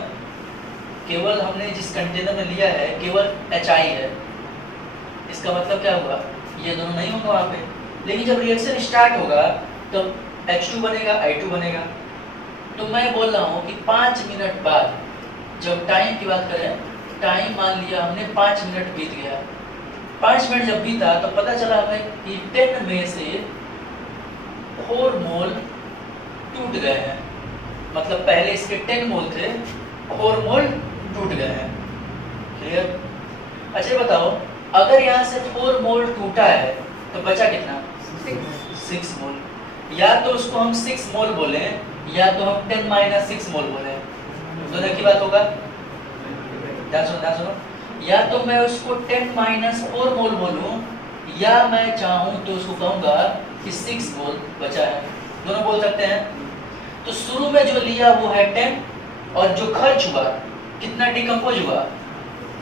केवल हमने जिस कंटेनर में लिया है केवल HI है, इसका मतलब क्या होगा, ये दोनों नहीं होगा वहाँ पे। लेकिन जब रिएक्शन स्टार्ट होगा तो H2 बनेगा, I2 बनेगा। तो मैं बोल रहा हूँ कि 5 मिनट बाद, जब टाइम की बात करें, टाइम मान लिया हमने 5 मिनट बीत गया, 5 मिनट जब बीता तो पता चला हमें कि 10 में से 4 मोल टूट गए हैं, मतलब पहले इसके 10 मोल थे, 4 मोल टूट गए हैं। क्लियर। अच्छा बताओ, अगर यहाँ से 4 मोल टूटा है तो बचा कितना, 6 मोल। या तो उसको हम 6 मोल बोले, या तो हम 10 - 6 मोल बोले, दोनों की बात होगा। ध्यान सुनो, या तो मैं उसको 10 - 4 मोल बोलूं, या मैं चाहूं तो उसको कहूंगा कि 6 मोल बचा है, दोनों बोल सकते हैं। तो शुरू में जो लिया वो है 10, और जो खर्च हुआ कितना डिकम्पोज हुआ,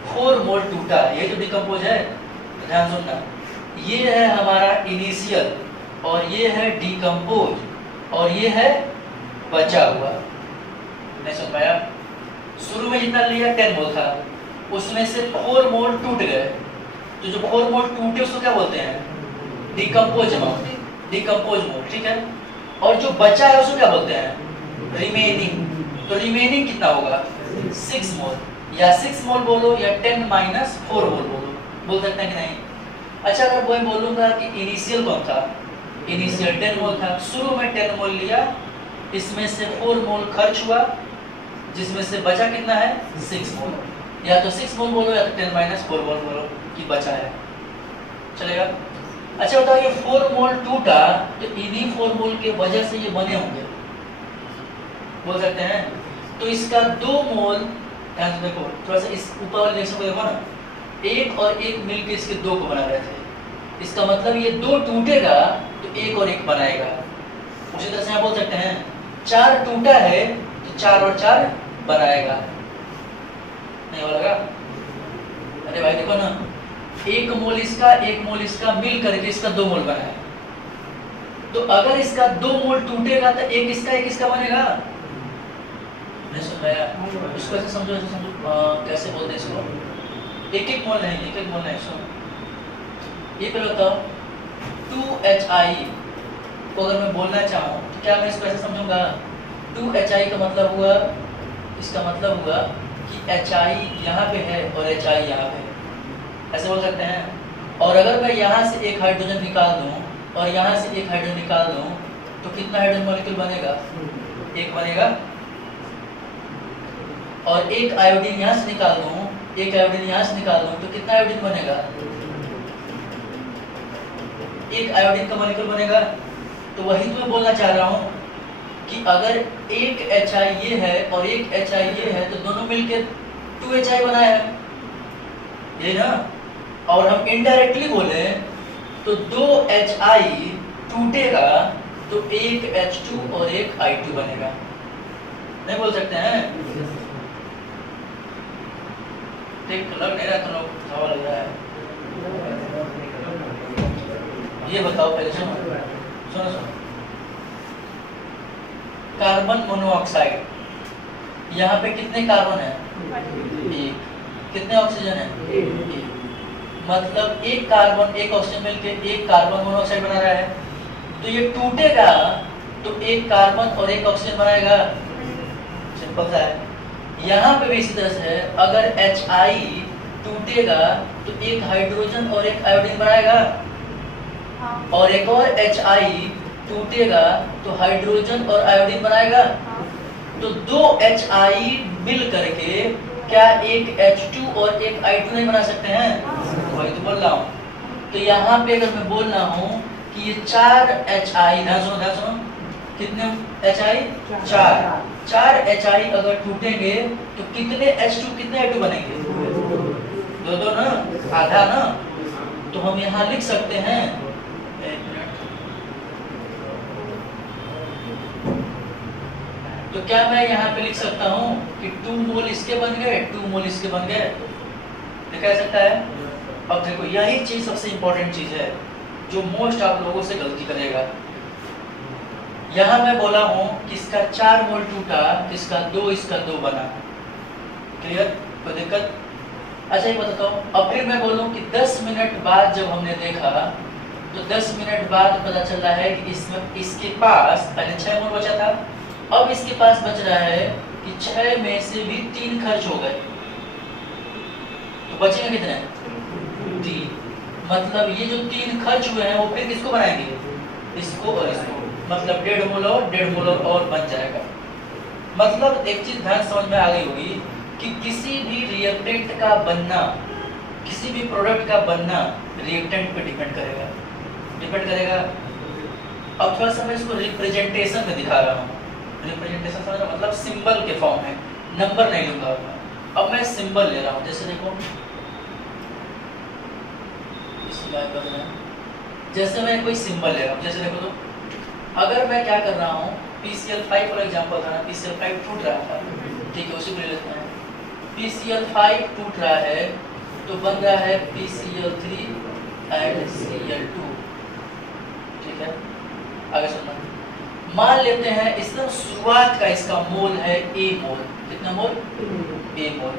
4 मोल टूटा, ये जो डिकम्पोज है। ध्यान सुनना, ये है हमारा इनिशियल और ये है डिकम्पोज और ये है बचा हुआ। नहीं समझ पाया? शुरू में जितना लिया 10 मोल था, उसमें से 4 मोल टूट गए, तो जो 4 मोल टूटे उसको क्या बोलते हैं? डिकम्पोज अमाउंट, डिकम्पोज मोल, ठीक है। और जो बचा है उसको क्या बोलते हैं? रिमेनिंग। तो रिमेनिंग कितना होगा? 6 मोल, या 6 मोल बोलो या 10 माइनस 4 मोल बोलो, बोल सकते हैं कि नहीं? अच्छा, अगर मैं बोलूंगा कि इनिशियल कौन था? इनिशियल 10 मोल था, शुरू में 10 मोल लिया, इसमें से 4 मोल खर्च हुआ, जिसमें से बचा कितना है? 6 मोल। या तो 6 मोल बोलो या तो 10 माइनस 4 मोल बोलो कि बचा है, चलेगा? अच्छा बताओ, ये 4 मोल टूटा तो इन्हीं 4 मोल के वजह से ये बने होंगे, बोल सकते हैं। तो इसका 2 मोल, ध्यान से देखो, थोड़ा सा इस ऊपर वाले रिएक्शन को देखो ना, 1 और 1 मिलकर इसके 2 को बना रहे थे। इसका मतलब ये 2 टूटेगा तो 1 और 1 बनाएगा। उसी तरह से आप बोल सकते हैं 4 टूटा है तो 4 और 4 बनाएगा। नहीं बोलेगा? अरे भाई देखो ना, 1 मोल इसका 1 मोल इसका मिल करके इसका 2 मोल बनाया। तो अगर इसका 2 मोल टूटेगा तो 1 इसका बनेगा। नहीं समझ आया? इसको ऐसे समझो, ऐसे समझो, कैसे बोलते हैं इसको? 1 मोल नहीं, 1 मोल नहीं। सुनो, ये पहले बताओ, 2HI को अगर मैं बोलना चाहूँ तो क्या मैं इसको ऐसे समझूंगा? 2HI का मतलब हुआ, इसका मतलब हुआ कि HI यहाँ पे है और HI यहाँ पे है, ऐसे बोल सकते हैं। और अगर मैं यहाँ से एक हाइड्रोजन निकाल दूँ और यहाँ से एक हाइड्रोजन निकाल दूँ तो कितना हाइड्रोजन मॉलिक्यूल बनेगा? 1 बनेगा। और एक आयोडीन यहाँ से निकाल दूँ, एक आयोडीन यहाँ से निकाल दूँ तो कितना आयोडीन बनेगा? 1 आयोडीन का मॉलिक्यूल बनेगा। तो वही तो मैं बोलना चाह रहा हूँ कि अगर एक HI ये है और एक HI ये है तो दोनों मिलकर 2HI बनाया है, ये ना। और हम इनडायरेक्टली बोले तो 2HI टूटेगा तो 1 H2 और 1 I2 बनेगा। नहीं बोल सकते हैं? ठीक लग नहीं रहा तो लोग सवाल लग रहा है। ये बताओ पहले, सुनो, कार्बन मोनोऑक्साइड, यहाँ पे कितने कार्बन है? 1। कितने ऑक्सीजन है? 1। मतलब 1 कार्बन 1 ऑक्सीजन मिलकर 1 कार्बन मोनोऑक्साइड बना रहा है। तो ये टूटेगा तो 1 कार्बन और 1 ऑक्सीजन बनाएगा, सिंपल सा है। यहाँ पे भी इसी तरह से है, अगर HI टूटेगा तो 1 हाइड्रोजन और 1 आयोडीन बनाएगा, और एक और HI टूटेगा तो हाइड्रोजन और आयोडीन बनाएगा। तो 2 HI मिल करके क्या 1 H2 और 1 I2 नहीं बना सकते हैं? वही तो बोल रहा हूँ। तो यहाँ पे अगर मैं बोल रहा हूँ कि ये 4 HI, ध्यान सुनो, कितने HI? 4 HI अगर टूटेंगे तो कितने H2 कितने I2 बनेंगे? 2 ना, आधा ना। तो हम यहाँ लिख सकते हैं, तो क्या मैं यहाँ पे लिख सकता हूँ कि 2 मोल इसके बन गए, 2 मोल इसके बन गए, लिखा जा सकता है। अब देखो, यही चीज सबसे इंपॉर्टेंट चीज है जो मोस्ट आप लोगों से गलती करेगा। यहाँ मैं बोला हूँ कि इसका 4 मोल टूटा, इसका 2, इसका 2 बना। क्लियर? कोई दिक्कत? अच्छा ये बताता हूँ, अब फिर मैं बोलूँ कि 10 मिनट बाद जब हमने देखा तो 10 मिनट बाद पता चल रहा है कि इसमें इसके पास पहले 6 मोल बचा था, अब इसके पास बच रहा है कि 6 में से भी 3 खर्च हो गए, तो बचेंगे कितने? 3। मतलब ये जो 3 खर्च हुए हैं वो फिर किसको बनाएंगे? इसको और इसको, मतलब 1.5 मोल और 1.5 मोल और बन जाएगा। मतलब एक चीज ध्यान समझ में आ गई होगी कि किसी भी रिएक्टेंट का बनना, किसी भी प्रोडक्ट का बनना रिएक्टेंट पे डिपेंड करेगा। अब थोड़ा सा मैं इसको रिप्रेजेंटेशन में दिखा रहा हूँ। रिप्रेजेंटेशन समझ मतलब सिंबल के फॉर्म में, नंबर नहीं लूंगा अब मैं सिंबल ले रहा हूँ। जैसे देखो, जैसे मैं कोई सिंबल ले रहा हूँ, जैसे देखो तो अगर मैं क्या कर रहा हूँ, PCl5 फॉर एग्जांपल था ना, PCl5 टूट रहा था, ठीक है, उसी को ले लेते हैं। PCl5 टूट रहा है तो बन रहा है PCl3 एंड Cl2। ठीक है, आगे सुनना। मान लेते हैं इसका शुरुआत का इसका मोल है A मोल। कितना मोल? A मोल।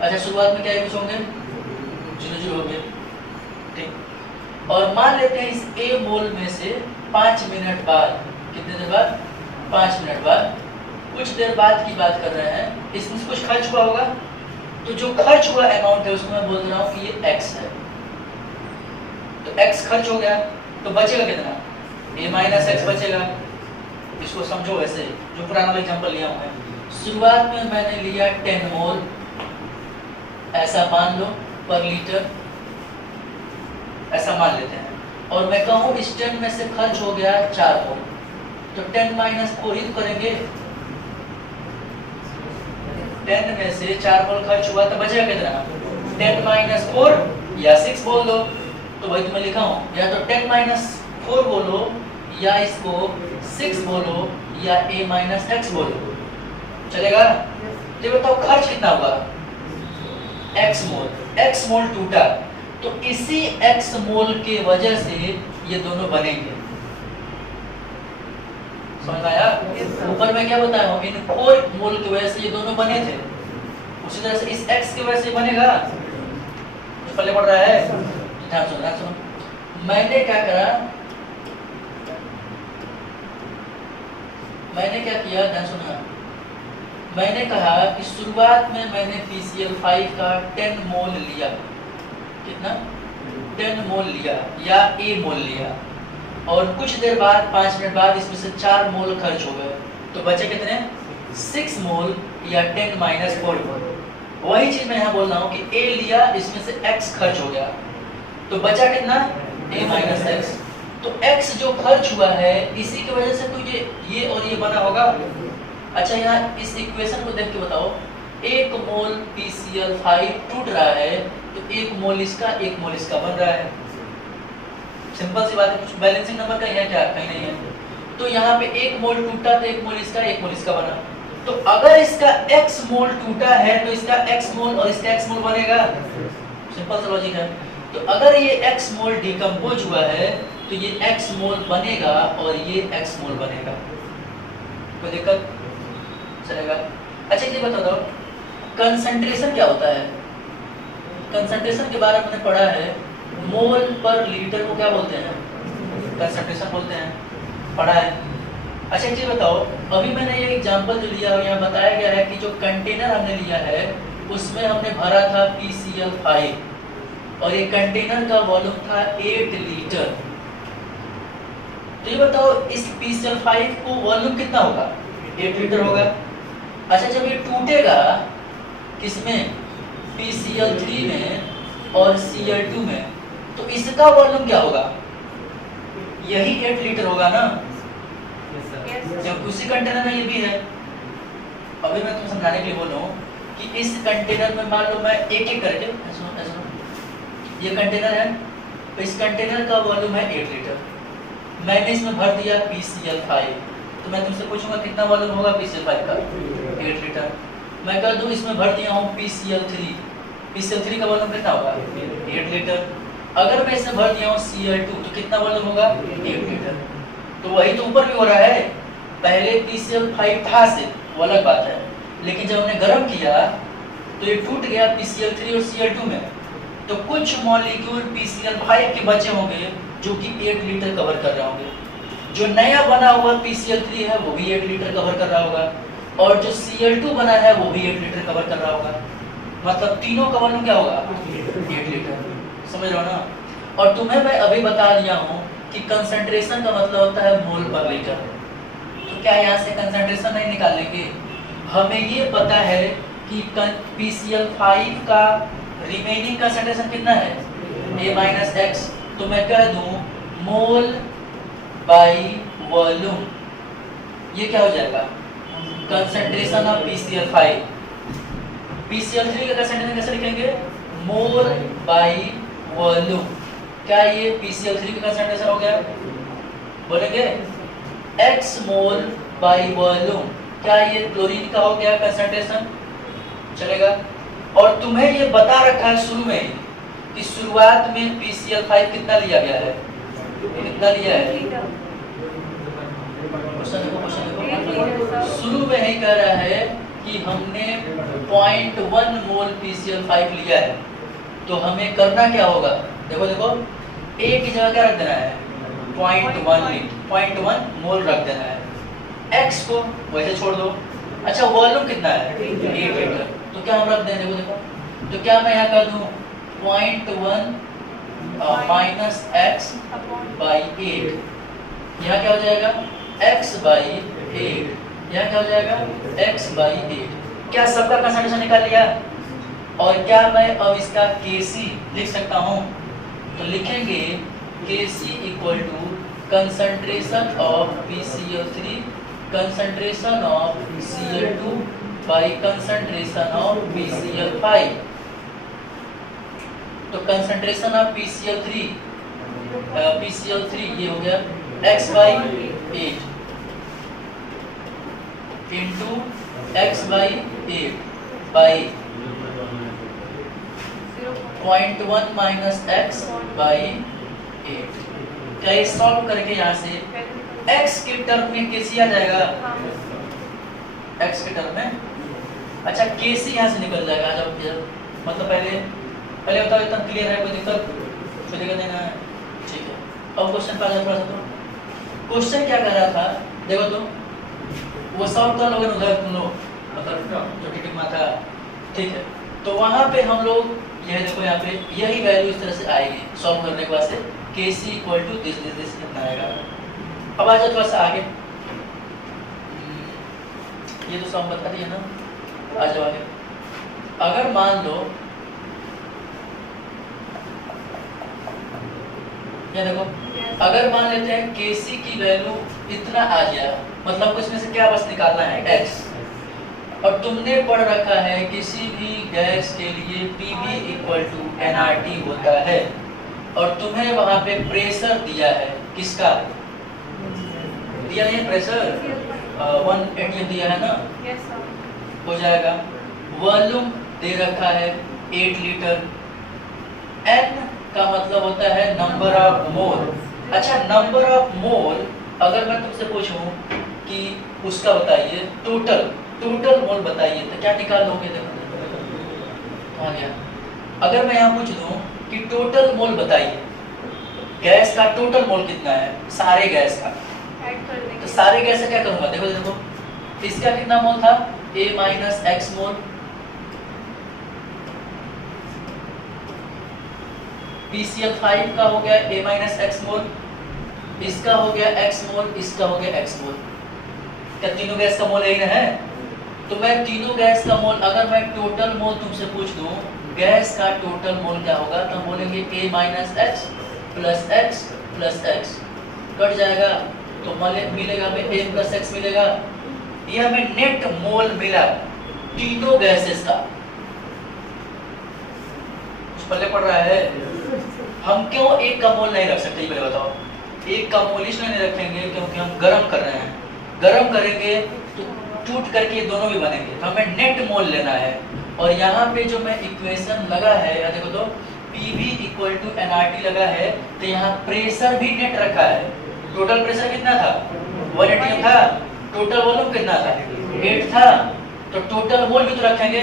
अच्छा, शुरुआत में क्या यूज होंगे? 0 हो गए। ठीक, और मान लेते हैं इस A मोल में से 5 मिनट बाद, कितने देर बाद? 5 मिनट बाद, कुछ देर बाद की बात कर रहे हैं, इसमें से कुछ खर्च हुआ होगा, तो जो खर्च हुआ अमाउंट है उसको मैं बोल रहा हूँ कि ये x है। तो x खर्च हो गया, तो बचेगा कितना? a माइनस एक्स बचेगा। इसको समझो वैसे जो पुराना एग्जांपल लिया हूं मैं। शुरुआत में मैंने लिया 10 मोल, ऐसा मान लो, पर लीटर, ऐसा मान लेते हैं, और मैं कहूँ इस 10 में से खर्च हो गया 4 मोल, तो 10 माइनस 4 ही तो करेंगे। 10 में से 4 मोल खर्च हुआ तो बचेगा कितना? 10 माइनस 4 या 6 बोल दो, तो वही तो मैं लिखा हूँ, या तो 10 माइनस 4 बोलो, या इसको 6 बोलो, या a माइनस एक्स बोलो, चलेगा? ये बताओ खर्च कितना हुआ? x मोल। x मोल टूटा, तो इसी x मोल के वजह से ये दोनों बनेंगे। समझ आया? ऊपर में क्या बताया हूँ, इन 4 मोल की वजह से ये दोनों बने थे, उसी तरह से इस x की वजह से बनेगा। तो पहले पढ़ रहा है, ध्यान सुनो, ध्यान सुनो। मैंने क्या करा, मैंने क्या किया, ध्यान सुना। मैंने कहा कि शुरुआत में मैंने PCl5 का 10 मोल लिया। कितना? 10 मोल लिया, या A मोल लिया, और कुछ देर बाद 5 मिनट बाद इसमें से 4 मोल खर्च हो गए, तो बचे कितने? 6 मोल, या 10 माइनस 4 मोल। वही चीज मैं यहाँ बोल रहा हूँ कि A लिया, इसमें से x खर्च हो गया, तो बचा कितना? a minus x. तो x जो खर्च हुआ है इसी की वजह से तो ये और ये बना होगा। अच्छा, यहाँ इस इक्वेशन को देख के बताओ, 1 मोल PCl5 टूट रहा है, तो 1 मोल इसका 1 मोल इसका बन रहा है। सिंपल सी बात है, कुछ बैलेंसिंग नंबर का है क्या? कहीं नहीं है। तो यहाँ पे 1 मोल टूटा तो 1 मोल इसका 1 मोल इसका बना। तो अगर इसका x मोल टूटा है तो इसका x मोल और इसका x मोल बनेगा। सिंपल सा लॉजिक है। तो अगर ये x मोल डिकम्पोज हुआ है तो ये x मोल बनेगा और ये x मोल बनेगा। कोई दिक्कत? चलेगा। अच्छा, ये बता दो कंसंट्रेशन क्या होता है? कंसंट्रेशन के बारे में मैंने पढ़ा है, मोल पर लीटर को क्या बोलते हैं? कंसंट्रेशन बोलते हैं, पढ़ा है। अच्छा, ये बताओ, अभी मैंने ये एग्जांपल जो लिया है यहाँ बताया गया है कि जो कंटेनर हमने लिया है उसमें हमने भरा था PCl5 और ये कंटेनर का वॉल्यूम था 8 लीटर। तो ये बताओ इस PCl5 को वॉल्यूम कितना होगा? 8 लीटर होगा। अच्छा, जब ये टूटेगा किसमें? PCl3 में और Cl2 में, तो इसका वॉल्यूम क्या होगा? यही 8 लीटर होगा ना, जब उसी कंटेनर में ये भी है। अभी मैं तुम समझाने के लिए बोल रहा हूँ कि इस कंटेनर में मान लो मैं एक करके, ये कंटेनर है, तो इस कंटेनर का वॉल्यूम है 8 लीटर। मैंने इसमें भर दिया PCl5, तो मैं तुमसे पूछूंगा कितना वॉल्यूम होगा PCl5 का? 8 लीटर। मैं कह दूं इसमें भर दिया हूँ PCl3 का वॉल्यूम कितना होगा? 8 लीटर। अगर मैं इसमें भर दिया हूँ Cl2 तो कितना वॉल्यूम होगा? 8 लीटर। तो वही तो ऊपर भी हो रहा है, पहले PCl5 था से वो अलग बात है, लेकिन जब हमने गर्म किया तो ये टूट गया PCl3 और Cl2 में, तो कुछ मॉलिक्यूल PCl5 के बचे होंगे जो कि 8 लीटर कवर कर रहे होंगे। जो नया बना हुआ PCl3 है वो भी 8 लीटर कवर कर रहा होगा, और जो Cl2 बना है वो भी 8 लीटर कवर कर रहा होगा। मतलब तीनों का वॉल्यूम क्या होगा? 8 लीटर। समझ रहे हो ना? और तुम्हें मैं अभी बता दिया हूँ कि कंसंट्रेशन का मतलब होता है मोल पर लीटर। तो क्या यहाँ से कंसंट्रेशन नहीं निकाल लेंगे? हमें ये पता है कि PCl5 का रिमेनिंग कंसंट्रेशन कितना है? a minus x. तो मैं कह दूं मोल बाई वॉल्यूम, ये क्या हो जाएगा? Concentration of PCl5। PCl3 का कंसंट्रेशन कैसे लिखेंगे? मोल बाई वॉल्यूम। क्या ये PCl3 का कंसंट्रेशन हो गया? बोलेंगे x मोल बाई वॉल्यूम। क्या ये क्लोरीन का हो गया कंसंट्रेशन? चलेगा। और तुम्हें ये बता रखा है शुरू में ही कि शुरुआत में PCl5 कितना लिया गया है, कितना लिया है? क्वेश्चन देखो, शुरू में ही कह रहा है कि हमने 0.1 मोल PCl5 लिया है, तो हमें करना क्या होगा? देखो देखो, A की जगह क्या रख देना है? 0.1 मोल रख देना है। X को वैसे छोड़ दो। अच्छा, वॉल्यूम कितना है? 8 लीटर। तो क्या हम रख दें? देखो देखो, तो क्या मैं यहाँ कर दूँ 0.1 माइनस x बाई 8, यहाँ क्या हो जाएगा? x बाई 8, यहाँ क्या हो जाएगा? x by 8। क्या सबका कंसंट्रेशन निकाल लिया? और क्या मैं अब इसका Kc लिख सकता हूँ? तो लिखेंगे Kc equal to concentration of PCl3 concentration of Cl2 by concentration of PCl5। तो कंसंट्रेशन ऑफ PCl3 ये हो गया x by 8 into x by 8 by 0.1 minus x by 8। क्या ये सॉल्व करके यहाँ से x के टर्म में Kc आ जाएगा? x के टर्म में, अच्छा Kc यहाँ से निकल जाएगा। जब मतलब पहले बताओ एकदम क्लियर है, कोई दिक्कत नहीं है? ठीक है, अब क्वेश्चन पे आ जाए थोड़ा सा। तो क्वेश्चन क्या कर रहा था, देखो तो वो सॉल्व कर लोगे उधर तुम लोग, मतलब जो टिक में था, ठीक है। तो वहाँ पे हम लोग यह देखो, यहाँ पे यही वैल्यू इस तरह से आएगी सॉल्व करने के बाद से Kc इक्वल टू दिस कितना आएगा। अब आ जाओ थोड़ा सा आगे, ये तो सब बता दिए ना, आ जाओ आगे। अगर मान लो ये देखो, अगर मान लेते हैं Kc की वैल्यू इतना आ गया, मतलब इसमें से क्या बस निकालना है? x। और तुमने पढ़ रखा है किसी भी गैस के लिए Pv इक्वल टू nRT होता है, और तुम्हें वहां पे प्रेशर दिया है, किसका दिया है? प्रेशर 1 atm दिया है ना, हो जाएगा। वॉल्यूम दे रखा है 8 लीटर। n का मतलब होता है नंबर ऑफ मोल। अच्छा, नंबर ऑफ मोल अगर मैं तुमसे पूछूं कि उसका बताइए टोटल मोल बताइए, तो क्या निकाल लोगे? देखो कहाँ गया? अगर मैं यहाँ पूछ दूं कि टोटल मोल बताइए, गैस का टोटल मोल कितना है, सारे गैस का, तो सारे गैस का क्या करूंगा? देखो देखो, इसका कितना मोल था? A minus x mole. PCl5 का हो गया A माइनस एक्स मोल, इसका हो गया x मोल, इसका हो गया x मोल। क्या तीनों गैस का मोल यही है? तो मैं तीनों गैस का मोल, अगर मैं टोटल मोल तुमसे पूछ दूं गैस का टोटल मोल क्या होगा, तो हम बोलेंगे A minus x plus x plus x, cut जाएगा तो मिलेगा हमें A प्लस एक्स मिलेगा। ये हमें नेट मोल मिला तीनों गैसेस का। कुछ पल्ले पड़ रहा है? हम क्यों एक का मोल नहीं रख सकते, ये बताओ? एक का मोल इसलिए नहीं रखेंगे क्योंकि हम गर्म कर रहे हैं, गर्म करेंगे तो टूट करके ये दोनों भी बनेंगे, तो हमें नेट मोल लेना है। और यहाँ पे जो मैं इक्वेशन लगा है, या देखो तो Pv इक्वल टू nRT लगा है, तो यहाँ प्रेशर भी नेट रखा है। टोटल प्रेशर कितना था? 1 atm था। टोटल वॉल्यूम कितना था? 8 था। तो टोटल मोल भी तो रखेंगे।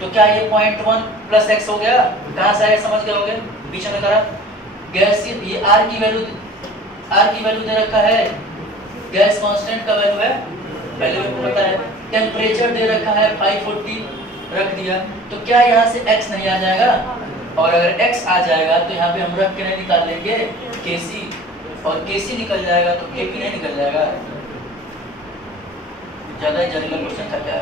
तो क्या ये 0.1 प्लस x हो गया? कहाँ से आया समझ गए होगे? पीछे में करा गैस, ये R की वैल्यू दे रखा है, गैस कांस्टेंट का वैल्यू है, पहले मेरे को पता है। टेम्परेचर दे रखा है 540, रख दिया। तो क्या यहाँ से x नहीं आ जाएगा? और अगर x आ जाएगा तो यहाँ पे हम रख के नहीं निकाल लेंगे Kc, और Kc निकल जाएगा तो Kp नहीं निकल जाएगा। ज्यादा जटिल क्वेश्चन था क्या?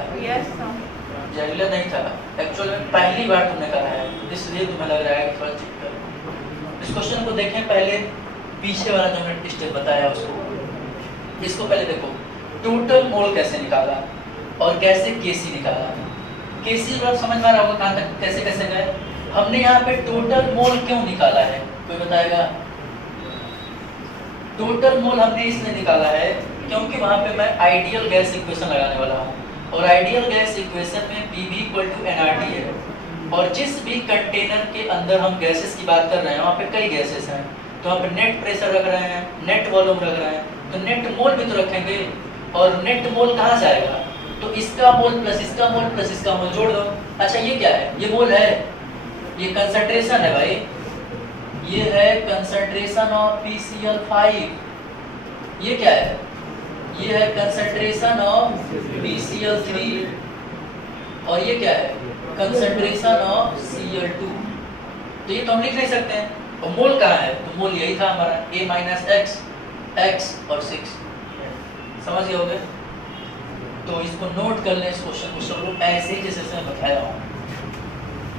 जटिल नहीं था, एक्चुअल में पहली बार तुमने करा है, इसलिए तुम्हें लग रहा है कि थोड़ा चेक करो। इस क्वेश्चन को देखें पहले, पीछे वाला जो मैंने स्टेप बताया उसको, इसको पहले देखो। टोटल मोल कैसे निकाला और कैसे Kc निकाला। Kc बात समझ में आ रहा होगा कहाँ तक, कैसे कैसे गए। हमने यहाँ पे टोटल मोल क्यों निकाला है, कोई बताएगा? टोटल मोल हमने इसलिए निकाला है क्योंकि वहाँ पे मैं आइडियल गैस इक्वेशन लगाने वाला हूँ, और आइडियल गैस इक्वेशन में Pv इक्वल टू nRT है। और जिस भी कंटेनर के अंदर हम गैसेस की बात कर रहे हैं वहाँ पे कई गैसेस हैं, तो वहाँ पे नेट प्रेशर रख रहे हैं, नेट वॉल्यूम रख रहे हैं, तो नेट मोल भी तो रखेंगे। और नेट मोल कहाँ से आएगा? तो इसका मोल प्लस इसका मोल प्लस इसका मोल जोड़ दो। अच्छा ये क्या है? ये मोल है, ये कंसंट्रेशन है भाई, ये है कंसंट्रेशन ऑफ PCl5। ये क्या है? ये है कंसंट्रेशन ऑफ PCl3। और ये क्या है? Concentration of Cl2। तो ये तो हम लिख नहीं सकते हैं। और मोल कहाँ है? तो मोल यही था हमारा A माइनस x और 6। समझ गए होंगे? तो इसको नोट कर लें, इस क्वेश्चन को सब लोग ऐसे ही जैसे मैं बताया हूँ।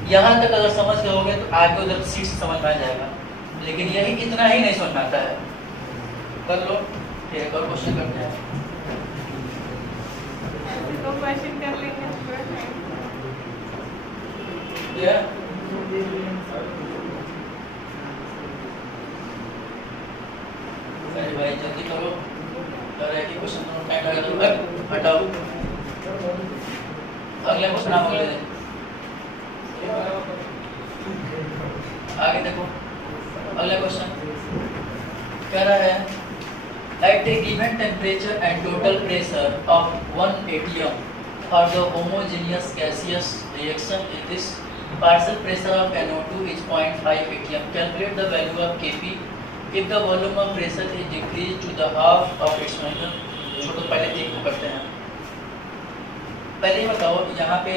यहाँ तक अगर समझ गए होंगे तो आगे उधर सीट से समझ में आ जाएगा, लेकिन यही इतना ही नहीं समझ में आता है। कर लो, फिर एक और क्वेश्चन करते हैं। तो क्वेश्चन कर लेंगे। अरे भाई जल्दी करो, अरे कि क्वेश्चन में टाइम लगा तो हटाओ। अगले क्वेश्चन आप अगले दें, आगे देखो। अगला क्वेश्चन कह रहा है at a given temperature and total pressure of 1 atm for the homogeneous gaseous reaction in this partial pressure of NO2 is 0.5 atm. Calculate the value of Kp if the volume of pressure is decreased to the half of its original. छोटो पहले एक को करते हैं। पहले ही बताओ यहाँ पे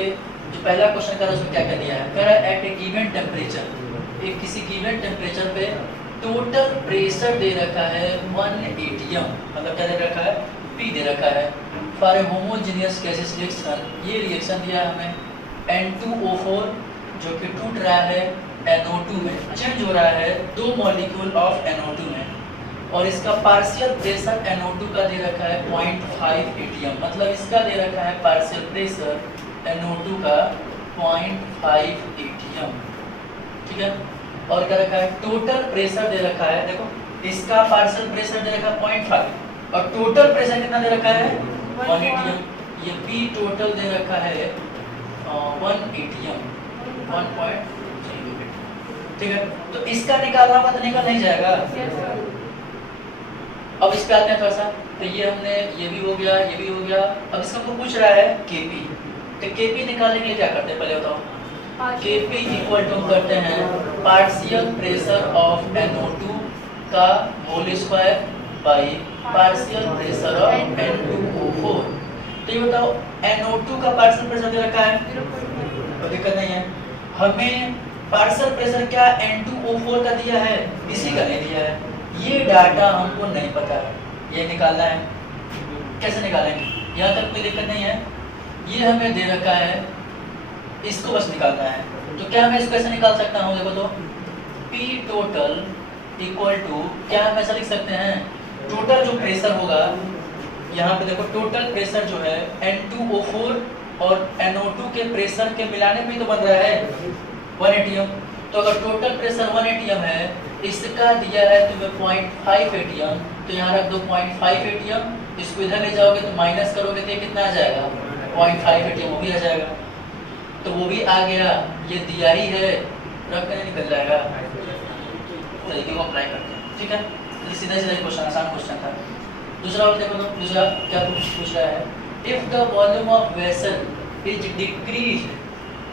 जो पहला क्वेश्चन कर रहा है उसमें क्या कर दिया है? कह रहा है एट ए गिवन टेम्परेचर, एक किसी गिवन टेम्परेचर पे टोटल प्रेशर दे रखा है 1 atm, मतलब क्या दे रखा है? P दे रखा है। For a homogeneous gases reaction, ये रिएक्शन दिया है हमें N2O4 जो कि टूट रहा है NO2 में, चेंज हो रहा है 2 मॉलिक्यूल ऑफ NO2 में, और इसका पार्शियल प्रेशर NO2 का दे रखा है 0.5 atm, मतलब इसका दे रखा है पार्शियल प्रेशर NO2 का 0.5 atm। ठीक है, और क्या रखा है? टोटल प्रेशर दे रखा है, देखो इसका पार्शियल प्रेशर दे रखा है 0.5 और टोटल प्रेशर कितना दे रखा है? 1 atm। ये P टोटल दे रखा है 1 atm, 1.0। ठीक है, तो इसका निकालना होगा तो निकल नहीं जाएगा। अब इस पे आते हैं थोड़ा सा, तो ये हमने ये भी हो गया, ये भी हो गया। अब इसका हमको पूछ रहा है Kp, तो Kp निकालने के लिए क्या करते हैं पहले बताओ? Kp इक्वल टू करते हैं पार्शियल प्रेशर ऑफ NO2 का whole square by partial pressure of N2O4। तो ये बताओ NO2 का पार्शियल प्रेशर दे रखा है, तो दिक्कत नहीं है। हमें पार्शियल प्रेशर क्या N2O4 का दिया है, इसी का नहीं दिया है। ये डाटा हमको नहीं पता है, ये निकालना है। कैसे निकालेंगे? यहाँ तक कोई दिक्कत नहीं है। ये हमें दे रखा है, इसको बस निकालना है। तो क्या मैं इसको कैसे निकाल सकता हूँ? देखो तो P टोटल इक्वल टू, क्या हम ऐसा लिख सकते हैं? टोटल जो प्रेशर होगा, यहाँ पे देखो टोटल प्रेशर जो है N2O4 और NO2 के प्रेशर के मिलाने में तो बन रहा है 1 atm। तो अगर टोटल प्रेशर 1 atm है, इसका दिया है तुम्हें 0.5 atm, तो यहाँ रख दो 0.5 atm। इसको इधर ले जाओगे तो माइनस करोगे तो कितना आ जाएगा? 0.5 atm, वो भी आ जाएगा। तो वो भी आ गया, ये दिया ही है, रख कर निकल जाएगा। तरीके को अप्लाई करते हैं। ठीक है, तो सीधा सीधा क्वेश्चन, आसान क्वेश्चन था। दूसरा और देखो तो दूसरा क्या पूछ रहा है? If the volume of vessel is decreased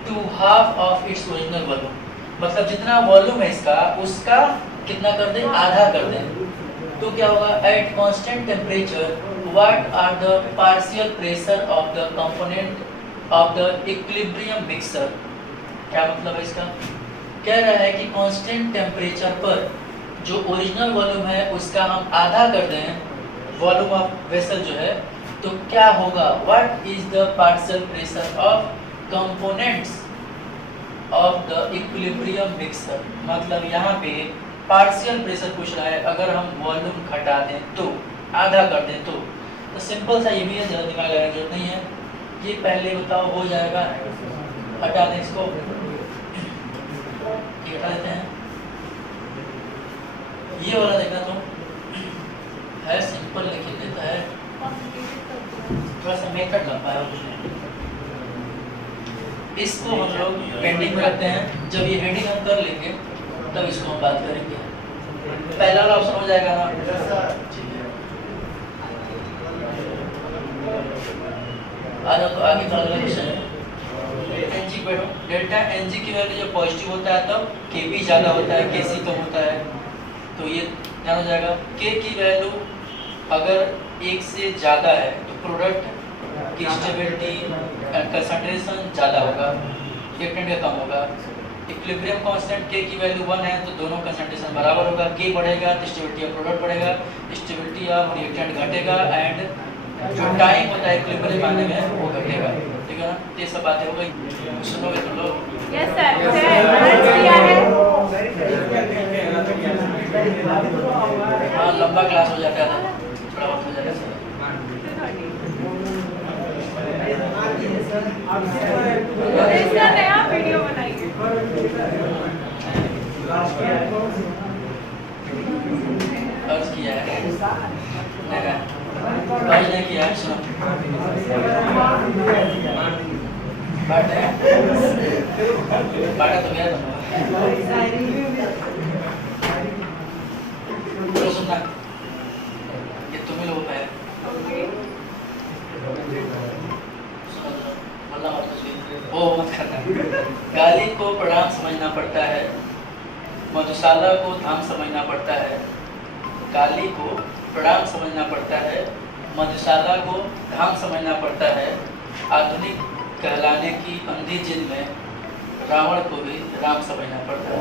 to half of its original volume, मतलब जितना वॉल्यूम है इसका, उसका कितना कर दें? आधा कर दें। तो क्या होगा? At constant temperature what are the partial pressure of the component of the equilibrium mixture. क्या मतलब है इसका? कह रहा है कि कांस्टेंट टेम्परेचर पर जो ओरिजिनल वॉल्यूम है उसका हम आधा कर दें, वॉल्यूम ऑफ वेसल जो है, तो क्या होगा? What is the partial pressure of components of the equilibrium mixer. मतलब यहाँ पे पार्शियल प्रेशर पूछ रहा है, अगर हम वॉल्यूम घटा दें तो, आधा कर दें तो सिंपल सा ये भी है, ज़्यादा दिमाग लगाने की जरूरत नहीं है। ये पहले बताओ हो जाएगा, हटा दें इसको, ये हटा देते हैं। ये वाला देखना तुम है सिंपल, लेकिन देता है थोड़ा सा मेथड लंबा है और कुछ नहीं। इसको हम लोग पेंडिंग में रखते हैं। जब ये हेडिंग हम कर लेंगे तब इसको हम बात करेंगे। पहला वाला ऑप्शन हो जाएगा ना, ठीक है। आ जाओ तो आगे का अगला क्वेश्चन है एनजी पे। डेल्टा एनजी की वैल्यू जब पॉजिटिव होता है तब केपी ज़्यादा होता है, केसी कम होता है। तो ये ध्यान हो जाएगा। के की वैल्यू अगर 1 से ज़्यादा है तो प्रोडक्ट की स्टेबिलिटी कंसंट्रेशन ज़्यादा होगा, रिएक्टेंट का कम होगा। इक्विलिब्रियम कांस्टेंट के की वैल्यू 1 है तो दोनों कंसंट्रेशन बराबर होगा। के बढ़ेगा तो स्टेबिलिटी ऑफ प्रोडक्ट बढ़ेगा, स्टेबिलिटी ऑफ रिएक्टेंट घटेगा एंड जो टाइम होता है इक्विलिब्रियम आने में वो घटेगा। ठीक है ना, ये सब बातें हो गई। सुनोगे तुम लोग? यस सर, किया है। हाँ, लंबा क्लास हो जाता है, थोड़ा बहुत हो जाता है। सर नया वीडियो बनाइए। अर्ज किया है अर्ज नहीं किया है, सुनो बाटा तो गया था। बोलो सुनना, ये तुम्हें लोगों का है। वो मत करना। गाली को प्रणाम समझना पड़ता है, मधुशाला को धाम समझना पड़ता है। गाली को प्रणाम समझना पड़ता है, मधुशाला को धाम समझना पड़ता है। आधुनिक कहलाने की अंधी जिद में रावण को भी राम समझना पड़ता है।